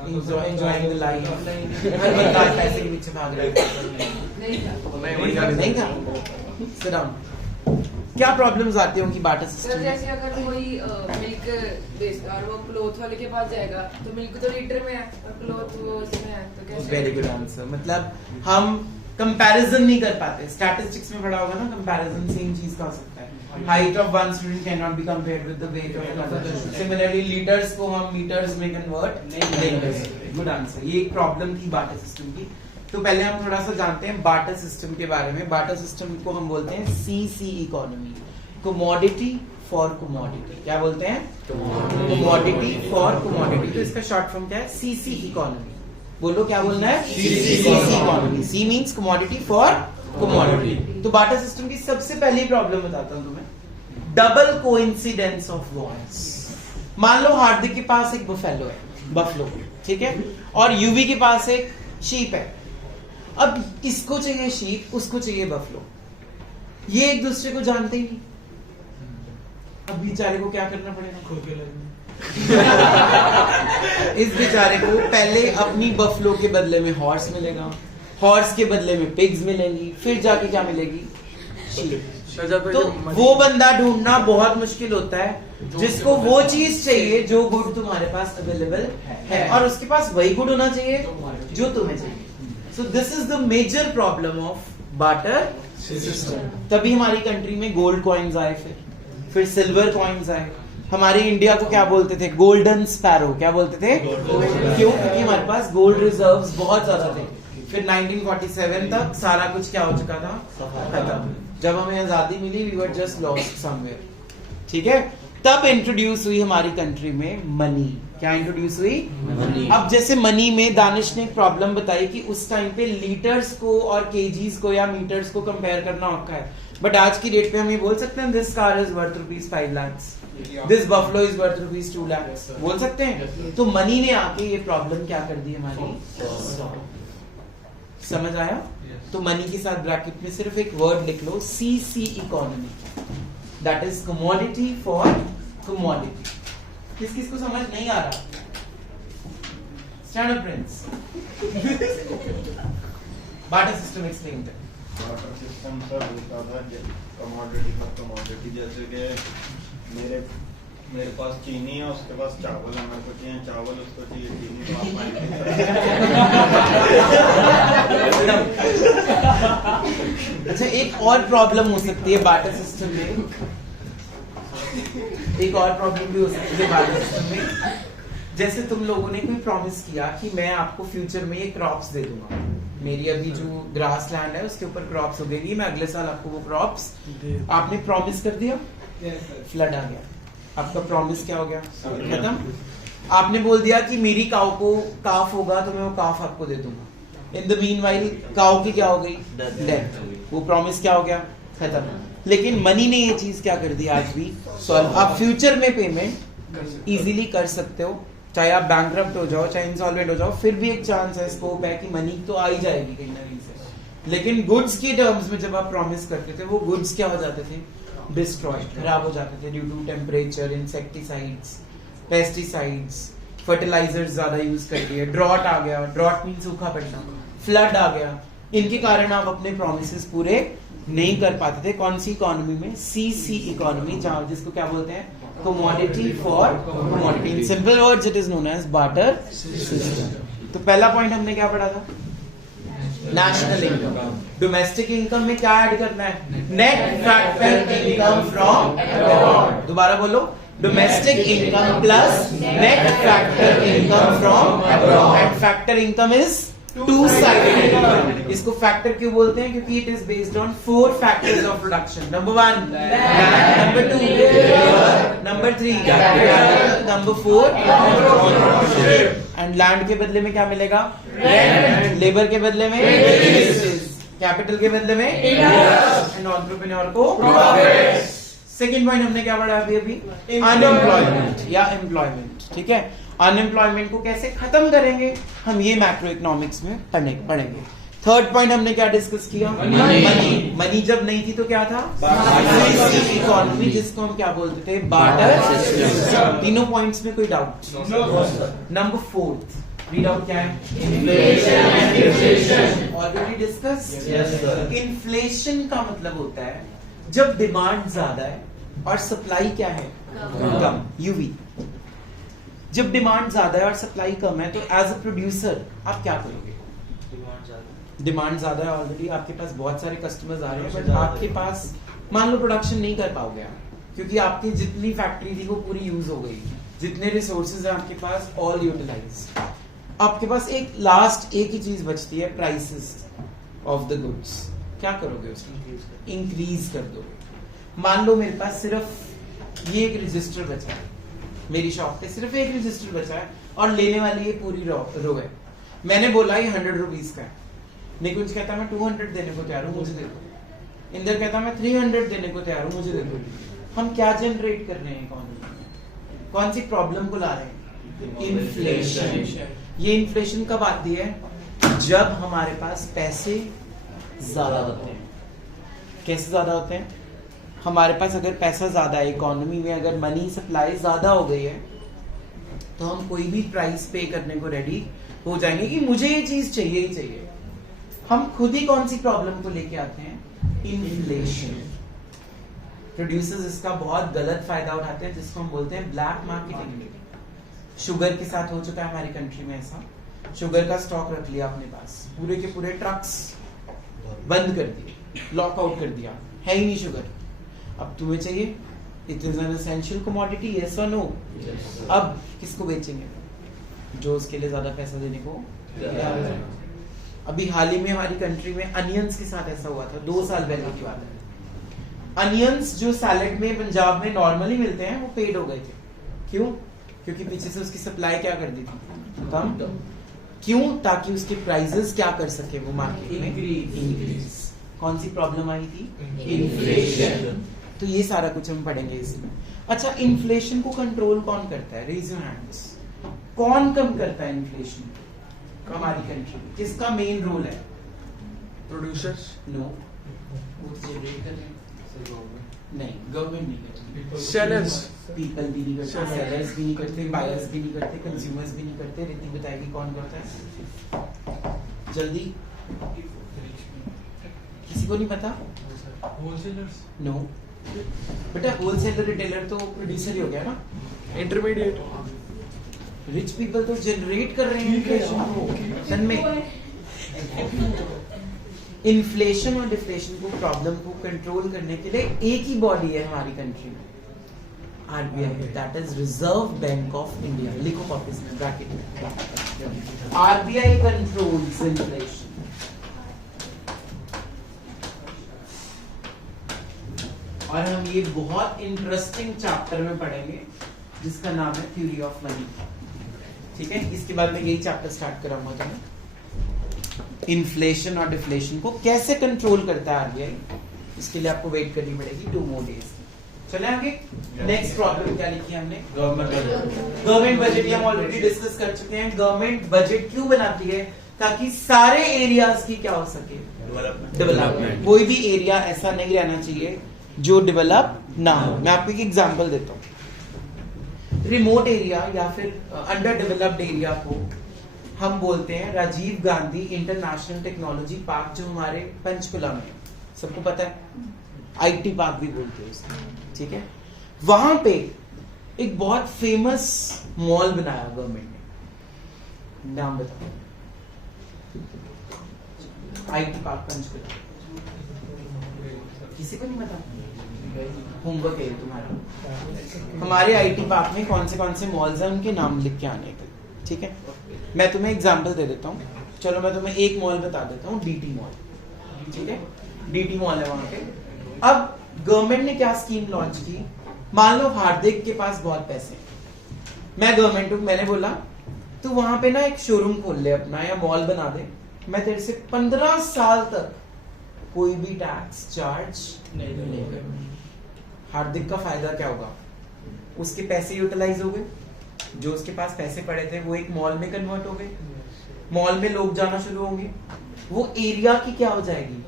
enjoying the life, हर बंदा पैसे के पीछे भाग रहा है, नहीं था। Sit down. क्या प्रॉब्लम्स आती होंगी बार्टर सिस्टम में? जैसे अगर कोई मिल्क बेचता और वो क्लोथ वाले के पास जाएगा तो मिल्क तो लीटर में है और क्लोथ वो उसमें है, तो कैसे? Very good answer. मतलब हम कंपैरिजन नहीं कर पाते। स्टैटिस्टिक्स में पढ़ा होगा ना, कंपैरिजन सेम चीज का हो सकता है। Height of one student can not be compared with the weight of another. Similarly litres को हम मीटर्स में कन्वर्ट नहीं कर सकते। Good answer. ये एक प्रॉब्लम थी बार्टर सिस्टम की। तो पहले हम थोड़ा सा जानते हैं बार्टर सिस्टम के बारे में। बार्टर सिस्टम को हम बोलते हैं CC economy, commodity for commodity. क्या बोलते हैं? Commodity for commodity. तो इसका शॉर्ट फॉर्म क्या है? CC economy. बोलो क्या बोलना है? CC economy. C means commodity for commodity. तो बार्टर सिस्टम की सबसे पहली प्रॉब्लम बताता हूं तुम्हें, डबल कोइंसिडेंस ऑफ वांट्स। मान लो हार्दिक के पास एक बफलो, ठीक है, और यूवी के पास एक शीप है। अब इसको चाहिए शीप, उसको चाहिए बफलो, ये एक दूसरे को जानते ही नहीं। अब बेचारे को क्या करना पड़ेगा? खुद के लगने। इस बेचारे को पहले अपनी बफलो के बदले में हॉर्स मिलेगा, हॉर्स के बदले में पिग्स मिलेंगी, फिर जाके क्या मिलेगी? शीप। तो वो बंदा ढूंढना बहुत मुश्किल होता है जिसको वो चीज चाहिए जो गुड तुम्हारे पास अवेलेबल है, और उसके पास वही गुड होना चाहिए जो तुम्हें चाहिए। So this is the major problem of barter system. तभी हमारी कंट्री में गोल्ड कॉइन्स आए, फिर सिल्वर कॉइन्स आए। हमारे इंडिया को क्या बोलते थे? Golden sparrow. क्या बोलते थे? क्यों? क्योंकि हमारे पास गोल्ड रिजर्व्स बहुत ज्यादा थे। फिर 1947 तक सारा कुछ क्या हो चुका था? खत्म। जब हमें आजादी मिली we were just lost somewhere, ठीक है। तब इंट्रोड्यूस हुई हमारी कंट्री में मनी। क्या इंट्रोड्यूस हुई? मनी। अब जैसे मनी में दानिश ने एक प्रॉब्लम बताई कि उस टाइम पे लीटर्स को और केजीज को या मीटर्स को कंपेयर करना औखा है, बट आज की डेट पे हम ये बोल सकते हैं this car is worth ₹5 lakhs, this buffalo is worth ₹2 lakhs, बोल सकते हैं। तो मनी ने आके ये प्रॉब्लम क्या कर दी हमारी? समझ आया? तो मनी के साथ ब्रैकेट में सिर्फ एक वर्ड लिख लो, CC economy, that is commodity for commodity. किस किस को समझ नहीं आ रहा? Stand up Prince. Barter system explain कर। बार्टर सिस्टम सर होता था कमोडिटी फॉर कमोडिटी। जैसे कि मेरे पास चीनी है, उसके पास चावल है, मेरे को चाहिए चावल, उसको चाहिए चीनी, तो आप अच्छा, एक और प्रॉब्लम हो सकती है बार्टर सिस्टम में, एक और प्रॉब्लम भी हो सकती है बार्टर सिस्टम में। जैसे तुम लोगों ने कोई प्रॉमिस किया कि मैं आपको फ्यूचर में ये क्रॉप्स दे दूंगा, मेरी अभी जो ग्रास लैंड है उसके ऊपर क्रॉप्स उगेगी, मैं अगले साल आपको वो क्रॉप्स, आपने प्रॉमिस कर दिया, फ्लड आ गया, आपका प्रॉमिस क्या हो गया? खत्म। आपने बोल दिया कि मेरी काऊ को काफ होगा तो मैं वो काफ आपको दे दूंगा। इन द मीनवाइल काऊ की क्या हो गई? डेथ। वो प्रॉमिस क्या हो गया? खत्म। लेकिन मनी ने ये चीज क्या कर दी आज भी सॉल्व। आप फ्यूचर में पेमेंट इजीली कर सकते हो, चाहे आप बैंकरप्ट हो जाओ, चाहे इंसॉल्वेंट हो जाओ, फिर भी एक चांस है, स्कोप है कि मनी तो आ ही जाएगी कहीं ना कहीं से। लेकिन गुड्स के टर्म्स में जब आप प्रॉमिस करते थे, वो गुड्स क्या हो जाते थे, डिस्ट्रॉय, खराब हो जाते थे due to temperature, insecticides, pesticides, fertilizers ज्यादा यूज कर दिए, ड्रॉट आ गया, ड्रॉट मीन सूखा पड़ना, फ्लड आ गया, इनके कारण आप अपने प्रोमिसेस पूरे नहीं कर पाते थे। कौन सी इकोनॉमी में, सीसी इकोनॉमी, जहां जिसको क्या बोलते हैं, commodity for commodity, in simple words it is known as barter system. तो पहला पॉइंट हमने क्या पढ़ा था, नेशनल इनकम। डोमेस्टिक इनकम में क्या ऐड करना है, net factor income from abroad. दोबारा बोलो, domestic income plus net factor income from abroad. Net factor income is two sided. इसको फैक्टर क्यों बोलते हैं, क्योंकि it is based on 4 factors of production. Number 1 number 2 number 3 number 4 and land के बदले में क्या मिलेगा, रेंट, लेबर के बदले में कैपिटल के बदले में एंड एंटरप्रेन्योर को प्रॉफिट। सेकेंड पॉइंट हमने क्या पढ़ा अभी अनएम्प्लॉयमेंट या एम्प्लॉयमेंट। ठीक है, अनएम्प्लॉयमेंट को कैसे खत्म करेंगे हम, ये मैक्रो इकोनॉमिक्स में पढ़ेंगे। थर्ड पॉइंट हमने क्या डिस्कस किया, मनी जब नहीं थी तो क्या था, इकोनॉमी, जिसको हम क्या बोलते थे, बार्टर सिस्टम। तीनों पॉइंट्स में कोई डाउट? नंबर 4 रीड आउट क्या है, इन्फ्लेशन। Already discuss. इन्फ्लेशन का मतलब होता है जब डिमांड ज्यादा है और सप्लाई क्या है, कम, यूवी। जब डिमांड ज्यादा है और सप्लाई कम है तो एज अ प्रोड्यूसर आप क्या करोगे, डिमांड ज्यादा है, ऑलरेडी आपके पास बहुत सारे कस्टमर्स आ रहे हैं, बट आपके पास मान लो प्रोडक्शन नहीं कर पाओगे आप, क्योंकि आपकी जितनी फैक्ट्री थी वो पूरी यूज हो गई, जितने रिसोर्सेज हैं आपके पास ऑल यूटिलाइज्ड। आपके पास एक ही चीज बचती है, प्राइसेस ऑफ द गुड्स। क्या करोगे उसको, इंक्रीज कर दोगे। मान लो मेरे पास सिर्फ ये एक रजिस्टर बचा है, मेरी शॉप पे सिर्फ एक रजिस्टर बचा है और लेने वाली ये पूरी रो है। मैंने बोला ये 100 रुपीज का है, निकुंज कहता मैं 200 देने को तैयार हूँ, मुझे दे दो। इंदर कहता मैं 300 देने को तैयार हूँ, मुझे दे दो। हम क्या जनरेट कर रहे हैं इकोनॉमी में, कौन सी प्रॉब्लम को ला रहे हैं, इन्फ्लेशन। ये इन्फ्लेशन कब आती है, जब हमारे पास पैसे ज्यादा होते हैं। कैसे ज्यादा होते हैं, हमारे पास अगर पैसा ज्यादा है इकोनॉमी में, अगर मनी सप्लाई ज्यादा हो गई है तो हम कोई भी प्राइस पे करने को रेडी हो जाएंगे कि मुझे ये चीज चाहिए ही चाहिए। हम खुद ही कौन सी प्रॉब्लम को लेके आते हैं, इन्फ्लेशन। प्रोड्यूसर्स इसका बहुत गलत फायदा उठाते हैं, जिसको हम बोलते हैं ब्लैक मार्केटिंग। शुगर के साथ हो चुका है हमारी कंट्री में ऐसा, शुगर का स्टॉक रख लिया अपने पास, पूरे के पूरे ट्रक्स बंद कर दिए, लॉकआउट कर दिया, है ही नहीं शुगर। अब तुम्हें चाहिए, it is an essential commodity, yes और नो। अब किसको बेचेंगे, जो उसके लिए ज्यादा पैसा देने को तैयार है। अभी हाल ही में हमारी कंट्री में अनियंस के साथ ऐसा हुआ था, 2 साल पहले की बात है। अनियंस जो सैलेड में पंजाब में नॉर्मली मिलते हैं वो पेड हो गए थे। क्यों, क्योंकि पीछे से उसकी सप्लाई क्या कर दी थी, कम। क्यों, ताकि उसके प्राइसेस क्या कर सके वो मार्केट में इंक्रीज। कौन सी प्रॉब्लम आई थी, इन्फ्लेशन। तो ये सारा कुछ हम पढ़ेंगे इसमें। अच्छा, इन्फ्लेशन को कंट्रोल कौन करता है, रेज योर हैंड्स। कौन कम करता है इन्फ्लेशन हमारी कंट्री में, किसका मेन रोल है, प्रोड्यूसर्स, नो, वो जनरेट कर रहे हैं, नहीं, गवर्नमेंट नहीं करती, सेलर्स, पीपल भी नहीं करते, सेलर्स भी नहीं करते, बायर्स भी नहीं करते, कंज्यूमर्स भी नहीं करते। रीति बताएगी कौन करता है, जल्दी, किसी को नहीं पता, होलसेलर्स, नो बेटा, होलसेलर रिटेलर तो प्रोड्यूसर ही हो गया ना, इंटरमीडिएट। रिच पीपल तो जनरेट कर रहे हैं इन्फ्लेशन को। सन में इन्फ्लेशन और डिफ्लेशन को, प्रॉब्लम को कंट्रोल करने के लिए एक ही बॉडी है हमारी कंट्री में, RBI, that is reserve bank of India. लिखो कॉपीज में ब्रैकेट में, आरबीआई कंट्रोल्स इन्फ्लेशन। और हम ये बहुत इंटरेस्टिंग चैप्टर में पढ़ेंगे जिसका नाम है थ्योरी ऑफ मनी। ठीक है, इसके बाद में यही चैप्टर स्टार्ट कराऊंगा तुम्हें। इन्फ्लेशन और डिफ्लेशन को कैसे कंट्रोल करता है आरबीआई, इसके लिए आपको वेट करनी पड़ेगी 2 more days। चले आगे। नेक्स्ट प्रॉब्लम क्या लिखी है हमने? गवर्नमेंट बजट हम ऑलरेडी डिस्कस कर चुके हैं। गवर्नमेंट बजट क्यों बनाती है? ताकि सारे एरियाज की क्या हो सके, डेवलपमेंट। कोई भी एरिया ऐसा नहीं रहना चाहिए जो डेवलप ना हो। मैं आपको एक एग्जांपल देता हूँ। रिमोट एरिया या फिर अंडर डेवलप्ड एरिया को हम बोलते हैं Rajiv Gandhi international technology park, जो हमारे पंचकुला में, सबको पता है, आईटी पार्क भी बोलते हैं उसको, ठीक है। वहां पे एक बहुत फेमस मॉल बनाया गवर्नमेंट ने, नाम बताओ। आईटी पार्क पंचकुला, किसी को नहीं पता? होमवर्क है तुम्हारा। हमारे आईटी पार्क में कौन से मॉल्स हैं, उनके नाम लिख के आने का, ठीक है। मैं तुम्हें एग्जांपल दे देता हूँ। चलो मैं तुम्हें एक मॉल बता देता हूँ, डीटी मॉल, ठीक है। डीटी मॉल है वहां पे। अब गवर्नमेंट ने क्या स्कीम लॉन्च की? मान लो हार्दिक के पास बहुत पैसे, मैं गवर्नमेंट को मैंने बोला तू वहां पे ना एक शोरूम खोल ले अपना या मॉल बना दे, मैं तेरे से 15 साल तक कोई भी टैक्स चार्ज नहीं करूंगा। हार्दिक का फायदा क्या होगा? उसके पैसे यूटिलाइज हो गए, जो उसके पास पैसे पड़े थे वो एक मॉल में कन्वर्ट हो गए, मॉल में लोग जाना शुरू होंगे, वो एरिया की क्या हो जाएगी,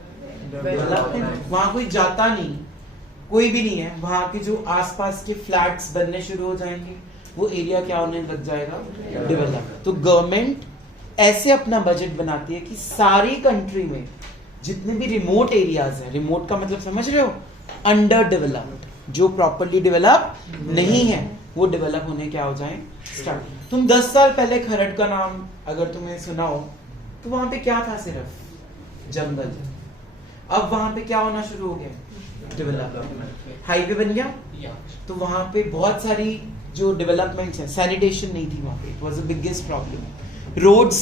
डेवलपमेंट। वहां कोई जाता नहीं, कोई भी नहीं है, वहां के जो आसपास के फ्लैट्स बनने शुरू हो जाएंगे, वो एरिया क्या होने लग जाएगा, डेवलप। तो गवर्नमेंट ऐसे अपना बजट बनाती है कि सारी कंट्री में जितने भी रिमोट एरियाज है, रिमोट का मतलब समझ रहे हो, अंडर डेवलप्ड, जो प्रॉपरली डेवलप नहीं है, वो डेवलप होने क्या हो जाए, स्टार्ट। तुम 10 साल पहले खरड़ का नाम अगर तुम्हें सुना हो तो वहां पे क्या था, सिर्फ जंगल। अब वहां पे क्या होना शुरू हो गया, डेवलपमेंट। हाईवे बन गया, तो वहां पे बहुत सारी जो डेवलपमेंट्स है, सैनिटेशन नहीं थी वहां पे, it was the biggest problem. Roads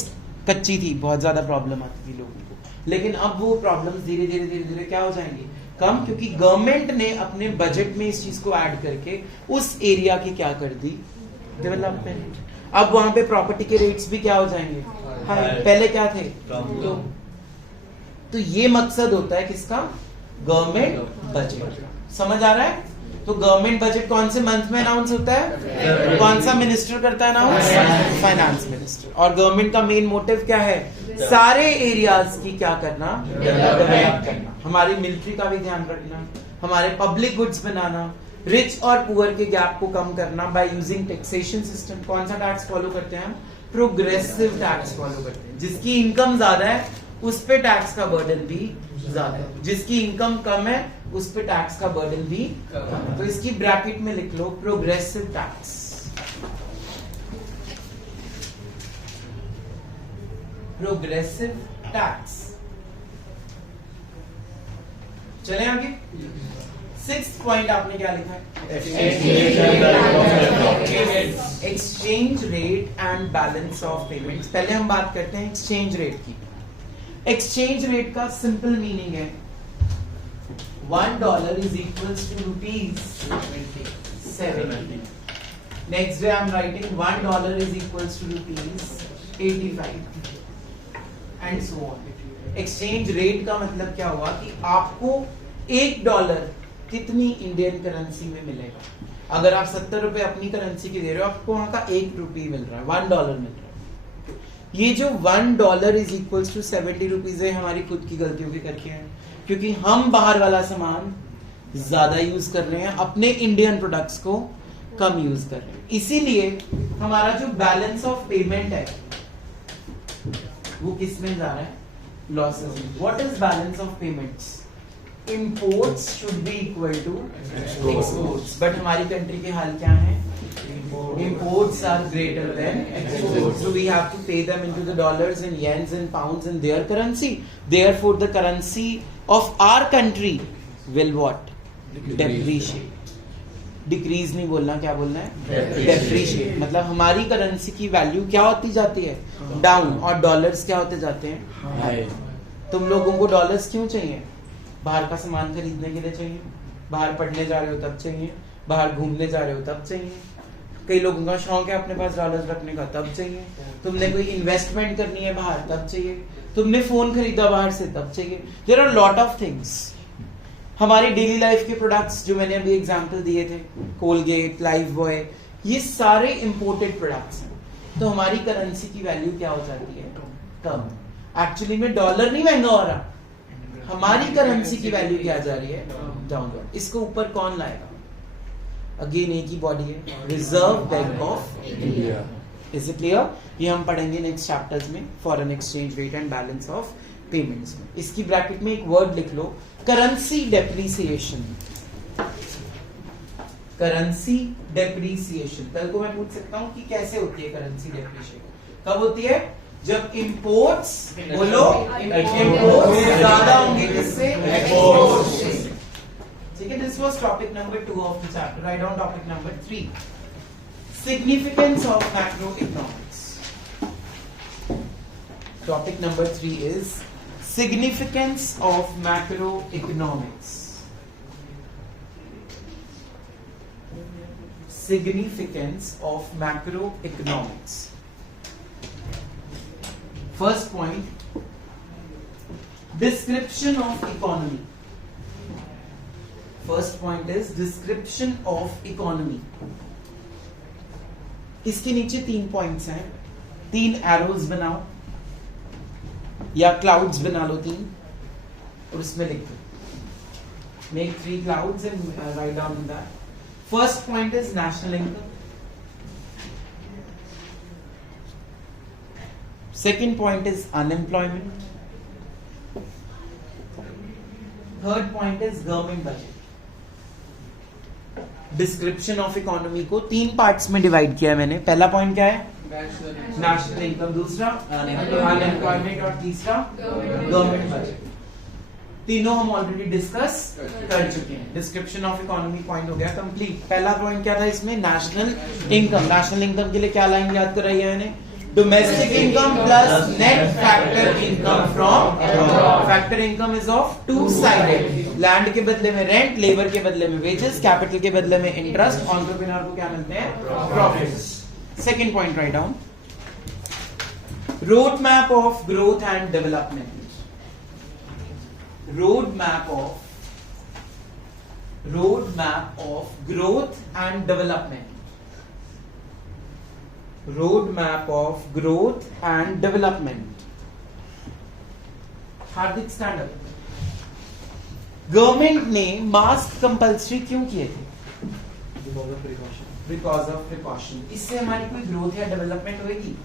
कच्ची थी, बहुत ज्यादा प्रॉब्लम आती थी लोगों को, लेकिन अब वो प्रॉब्लम्स धीरे धीरे क्या हो जाएंगी, कम, क्योंकि गवर्नमेंट ने अपने बजट में इस चीज को ऐड करके उस एरिया की क्या कर दी, डेवलपमेंट। अब वहां पे प्रॉपर्टी के रेट्स भी क्या हो जाएंगे, हाई। पहले क्या थे, तो ये मकसद होता है किसका, गवर्नमेंट बजट। समझ आ रहा है? तो गवर्नमेंट बजट कौन से मंथ में अनाउंस होता है, कौन सा मिनिस्टर करता है अनाउंस, फाइनेंस मिनिस्टर। और गवर्नमेंट का मेन मोटिव क्या है, सारे एरियाज की क्या करना, डेवलप करना। हमारी मिलिट्री का भी ध्यान रखना, हमारे पब्लिक गुड्स बनाना, रिच और पुअर के गैप को कम करना बाय यूजिंग टैक्सेशन सिस्टम। कौन सा टैक्स फॉलो करते हैं हम, प्रोग्रेसिव टैक्स फॉलो करते हैं। जिसकी इनकम ज्यादा है उस पे टैक्स का बर्डन भी ज्यादा है, जिसकी इनकम कम है उस पे टैक्स का बर्डन भी कम है। तो इसकी ब्रैकेट में लिख लो प्रोग्रेसिव टैक्स। Progressive tax. चले आगे। 6th पॉइंट आपने क्या लिखा है, exchange rate and balance of payments. पहले हम बात करते हैं एक्सचेंज रेट की। एक्सचेंज रेट का सिंपल मीनिंग है $1 is equals to ₹70. Next day I'm writing $1 is equals to ₹85 and so on. Exchange rate का मतलब क्या हुआ कि आपको $1 कितनी इंडियन करेंसी में मिलेगा। अगर आप 70 रुपए अपनी करेंसी के दे रहे हो, आपको वहां का ₹1 मिल रहा है, $1 मिल रहा है। ये जो $1 is equals to 70 रुपीज है, हमारी खुद की गलतियों के करके है, क्योंकि हम बाहर वाला सामान ज्यादा यूज कर रहे हैं, अपने इंडियन प्रोडक्ट्स को कम यूज कर रहे हैं। इसीलिए हमारा जो बैलेंस ऑफ पेमेंट है वो किस में जा रहा है, लॉसेस में। What is balance of payments, imports should be equal to exports, but हमारी कंट्री के हाल क्या है, imports are greater than exports, so we have to pay them into the dollars and yens and pounds in their currency. Therefore the currency of our country will what, depreciate. Decrease नहीं बोलना, क्या बोलना है, depreciate। मतलब हमारी currency की value क्या होती जाती है, डाउन, और डॉलर्स क्या होते जाते हैं, हाई। तुम लोगों को डॉलर्स क्यों चाहिए, बाहर का सामान खरीदने के लिए चाहिए, बाहर पढ़ने जा रहे हो तब चाहिए, बाहर घूमने जा रहे हो तब चाहिए, कई लोगों का शौक है अपने पास डॉलर्स रखने का तब चाहिए, तुमने कोई इन्वेस्टमेंट करनी है बाहर तब चाहिए, तुमने फोन खरीदा बाहर से तब चाहिए। There are lot of things. हमारे डेली लाइफ के प्रोडक्ट्स जो मैंने अभी एग्जांपल दिए थे, कोलगेट, लाइफ बॉय, ये सारे इंपोर्टेड प्रोडक्ट्स हैं। तो हमारी करेंसी की वैल्यू क्या हो जाती है? कम। एक्चुअली में डॉलर नहीं महंगा हो रहा, हमारी करेंसी की वैल्यू क्या जा रही है? डाउनवर्ड। इसको ऊपर कौन लाएगा? अगेन एक ही बॉडी है, reserve bank of India. Is it clear? ये हम पढ़ेंगे नेक्स्ट चैप्टर्स में, foreign exchange rate and balance of payments में। इसकी ब्रैकेट में एक वर्ड लिख लो, करेंसी डेप्रिसिएशन। Currency depreciation. कल को मैं पूछ सकता हूं कि कैसे होती है करेंसी डेप्रिसिएशन? कब होती है? जब इंपोर्ट्स, बोलो, इंपोर्ट्स ज्यादा होंगे किससे? एक्सपोर्ट्स से। ठीक है, this was topic number 2 of the chapter. Write down topic number 3, significance of macro economics. Topic number 3 is significance of macroeconomics. Significance of macroeconomics. First point, description of economy. First point is description of economy. इसके नीचे 3 points हैं, 3 arrows बनाओ या clouds बना लो 3 और उसमें लिख दो, make 3 clouds and write down that. First point is national income. Second point is unemployment. Third point is government budget. Description of economy को 3 पार्ट्स में डिवाइड किया है मैंने। पहला पॉइंट क्या है? नेशनल इनकम, दूसरा अनएम्प्लॉयमेंट और तीसरा गवर्नमेंट बजट। तीनों हम ऑलरेडी डिस्कस कर चुके हैं। डिस्क्रिप्शन ऑफ इकोनॉमी पॉइंट हो गया कंप्लीट। पहला पॉइंट क्या था इसमें? National income. नेशनल इनकम के लिए क्या लाइन याद कराई है मैंने? Domestic income plus net factor income from abroad. Factor income is of 2 sided. Land के बदले में रेंट, लेबर के बदले में वेजेस, कैपिटल के बदले में इंटरेस्ट, एंटरप्रेन्योर को क्या मिलते हैं? Profits. Second point write down, road map of growth and development. Road map of growth and development. Road map of growth and development. Hardik stand up. Government ने mask compulsory क्यों किए थे? Because of precaution. इससे हमारी कोई growth या development होगी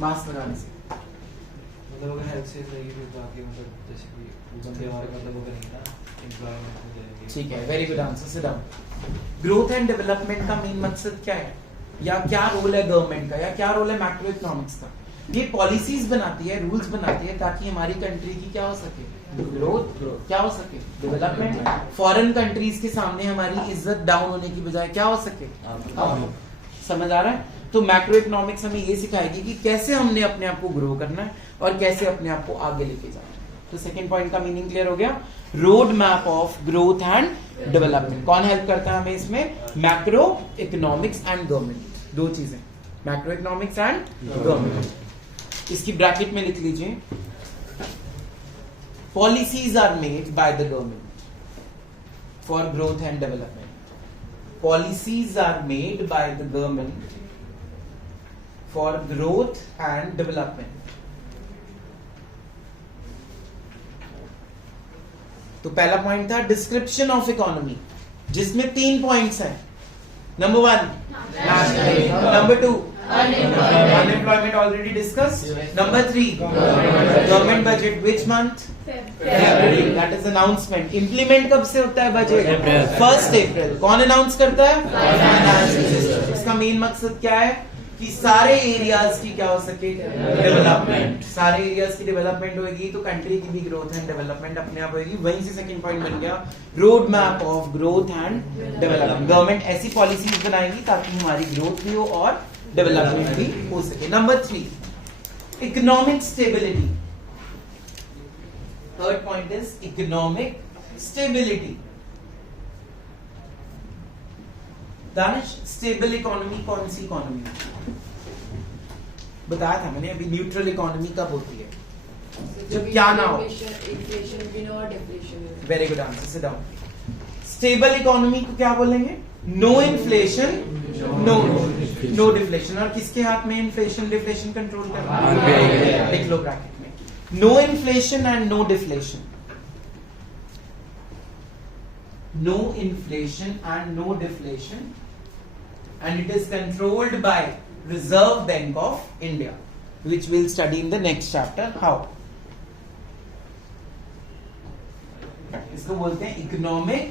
mask लगाने से? मतलब अगर हेल्थ से सही है तो आगे मतलब जैसे कोई बंदे हमारे मतलब अगर नहीं ना एम्प्लॉयमेंट हो जाएगी। ठीक है, very good answer. Sit down. Growth and development का मेन मकसद क्या है, या क्या रोल है गवर्नमेंट का, या क्या रोल है मैक्रो इकोनॉमिक्स का? ये पॉलिसीज बनाती है, रूल्स बनाती है ताकि हमारी कंट्री की क्या हो सके? ग्रोथ। क्या हो सके? डेवलपमेंट। फॉरेन कंट्रीज के सामने हमारी इज्जत डाउन होने की बजाय क्या हो सके? समझ आ रहा है? तो मैक्रो इकोनॉमिक्स हमें ये सिखाएगी कि कैसे हमने अपने आप को ग्रो करना है और कैसे अपने आप को आगे लेके जाना है। तो सेकंड पॉइंट का मीनिंग क्लियर हो गया, road map of growth and development. कौन हेल्प करता है हमें इसमें? Macro economics and government. 2 चीजें, मैक्रो इकोनॉमिक्स एंड गवर्नमेंट। इसकी ब्रैकेट में लिख लीजिए, policies are made by the government for growth and development. Policies are made by the government for growth and development. तो पहला पॉइंट था डिस्क्रिप्शन ऑफ इकोनॉमी, जिसमें 3 points हैं। Number 1 national income, number 2 unemployment already discussed. Number 3 government budget, which month? February. That is announcement. Implement कब से होता है budget? 1 अप्रैल। कौन अनाउंस करता है? Finance minister. इसका मेन मकसद क्या है कि सारे एरियाज की क्या हो सके? डेवलपमेंट। सारे एरियाज की डेवलपमेंट होगी तो कंट्री की भी ग्रोथ एंड डेवलपमेंट अपने आप होगी। वहीं से सेकंड पॉइंट बन गया road map of growth and development. Government ऐसी पॉलिसीज बनाएगी ताकि हमारी ग्रोथ भी हो और डेवलपमेंट भी हो सके। Number 3 economic stability. Third point is economic stability. Danish, stable economy कौन सी इकोनॉमी है? बताया था मैंने अभी, न्यूट्रल इकोनॉमी कब होती है? जब क्या ना हो। इन्फ्लेशन भी ना और डिफ्लेशन भी। Very good answer, sit down. Stable economy को क्या बोलेंगे? No inflation, no deflation. और किसके हाथ में इन्फ्लेशन डिफ्लेशन कंट्रोल करना है? लिख लो ब्रैकेट में, no inflation and no deflation. No inflation and no deflation, and it is controlled by Reserve Bank of India, which we'll study in the next chapter. How? इसको बोलते हैं economic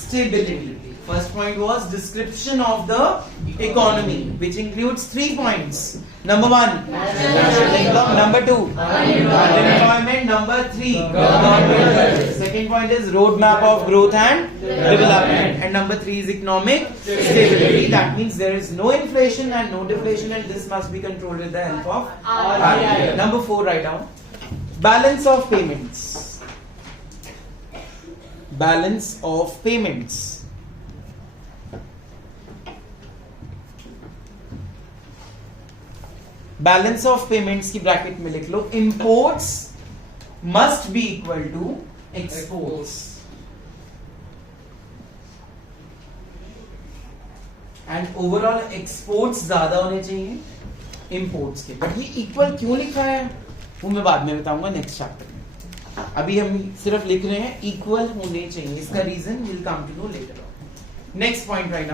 stability. First point was description of the economy, which includes 3 points. Number 1, national income. Number 2, unemployment. Number 3, government. Second point is roadmap of growth and development. And number 3 is economic stability. That means there is no inflation and no deflation, and this must be controlled with the help of RBI. Number 4, write down balance of payments. Balance of payments. Balance of payments की bracket में लिख लो, imports must be equal to exports and overall exports ज्यादा होने चाहिए imports के। But ये equal क्यों लिखा है वो मैं बाद में बताऊंगा नेक्स्ट चैप्टर में। अभी हम सिर्फ लिख रहे हैं इक्वल होने चाहिए, इसका reason will come to know later on. Next point right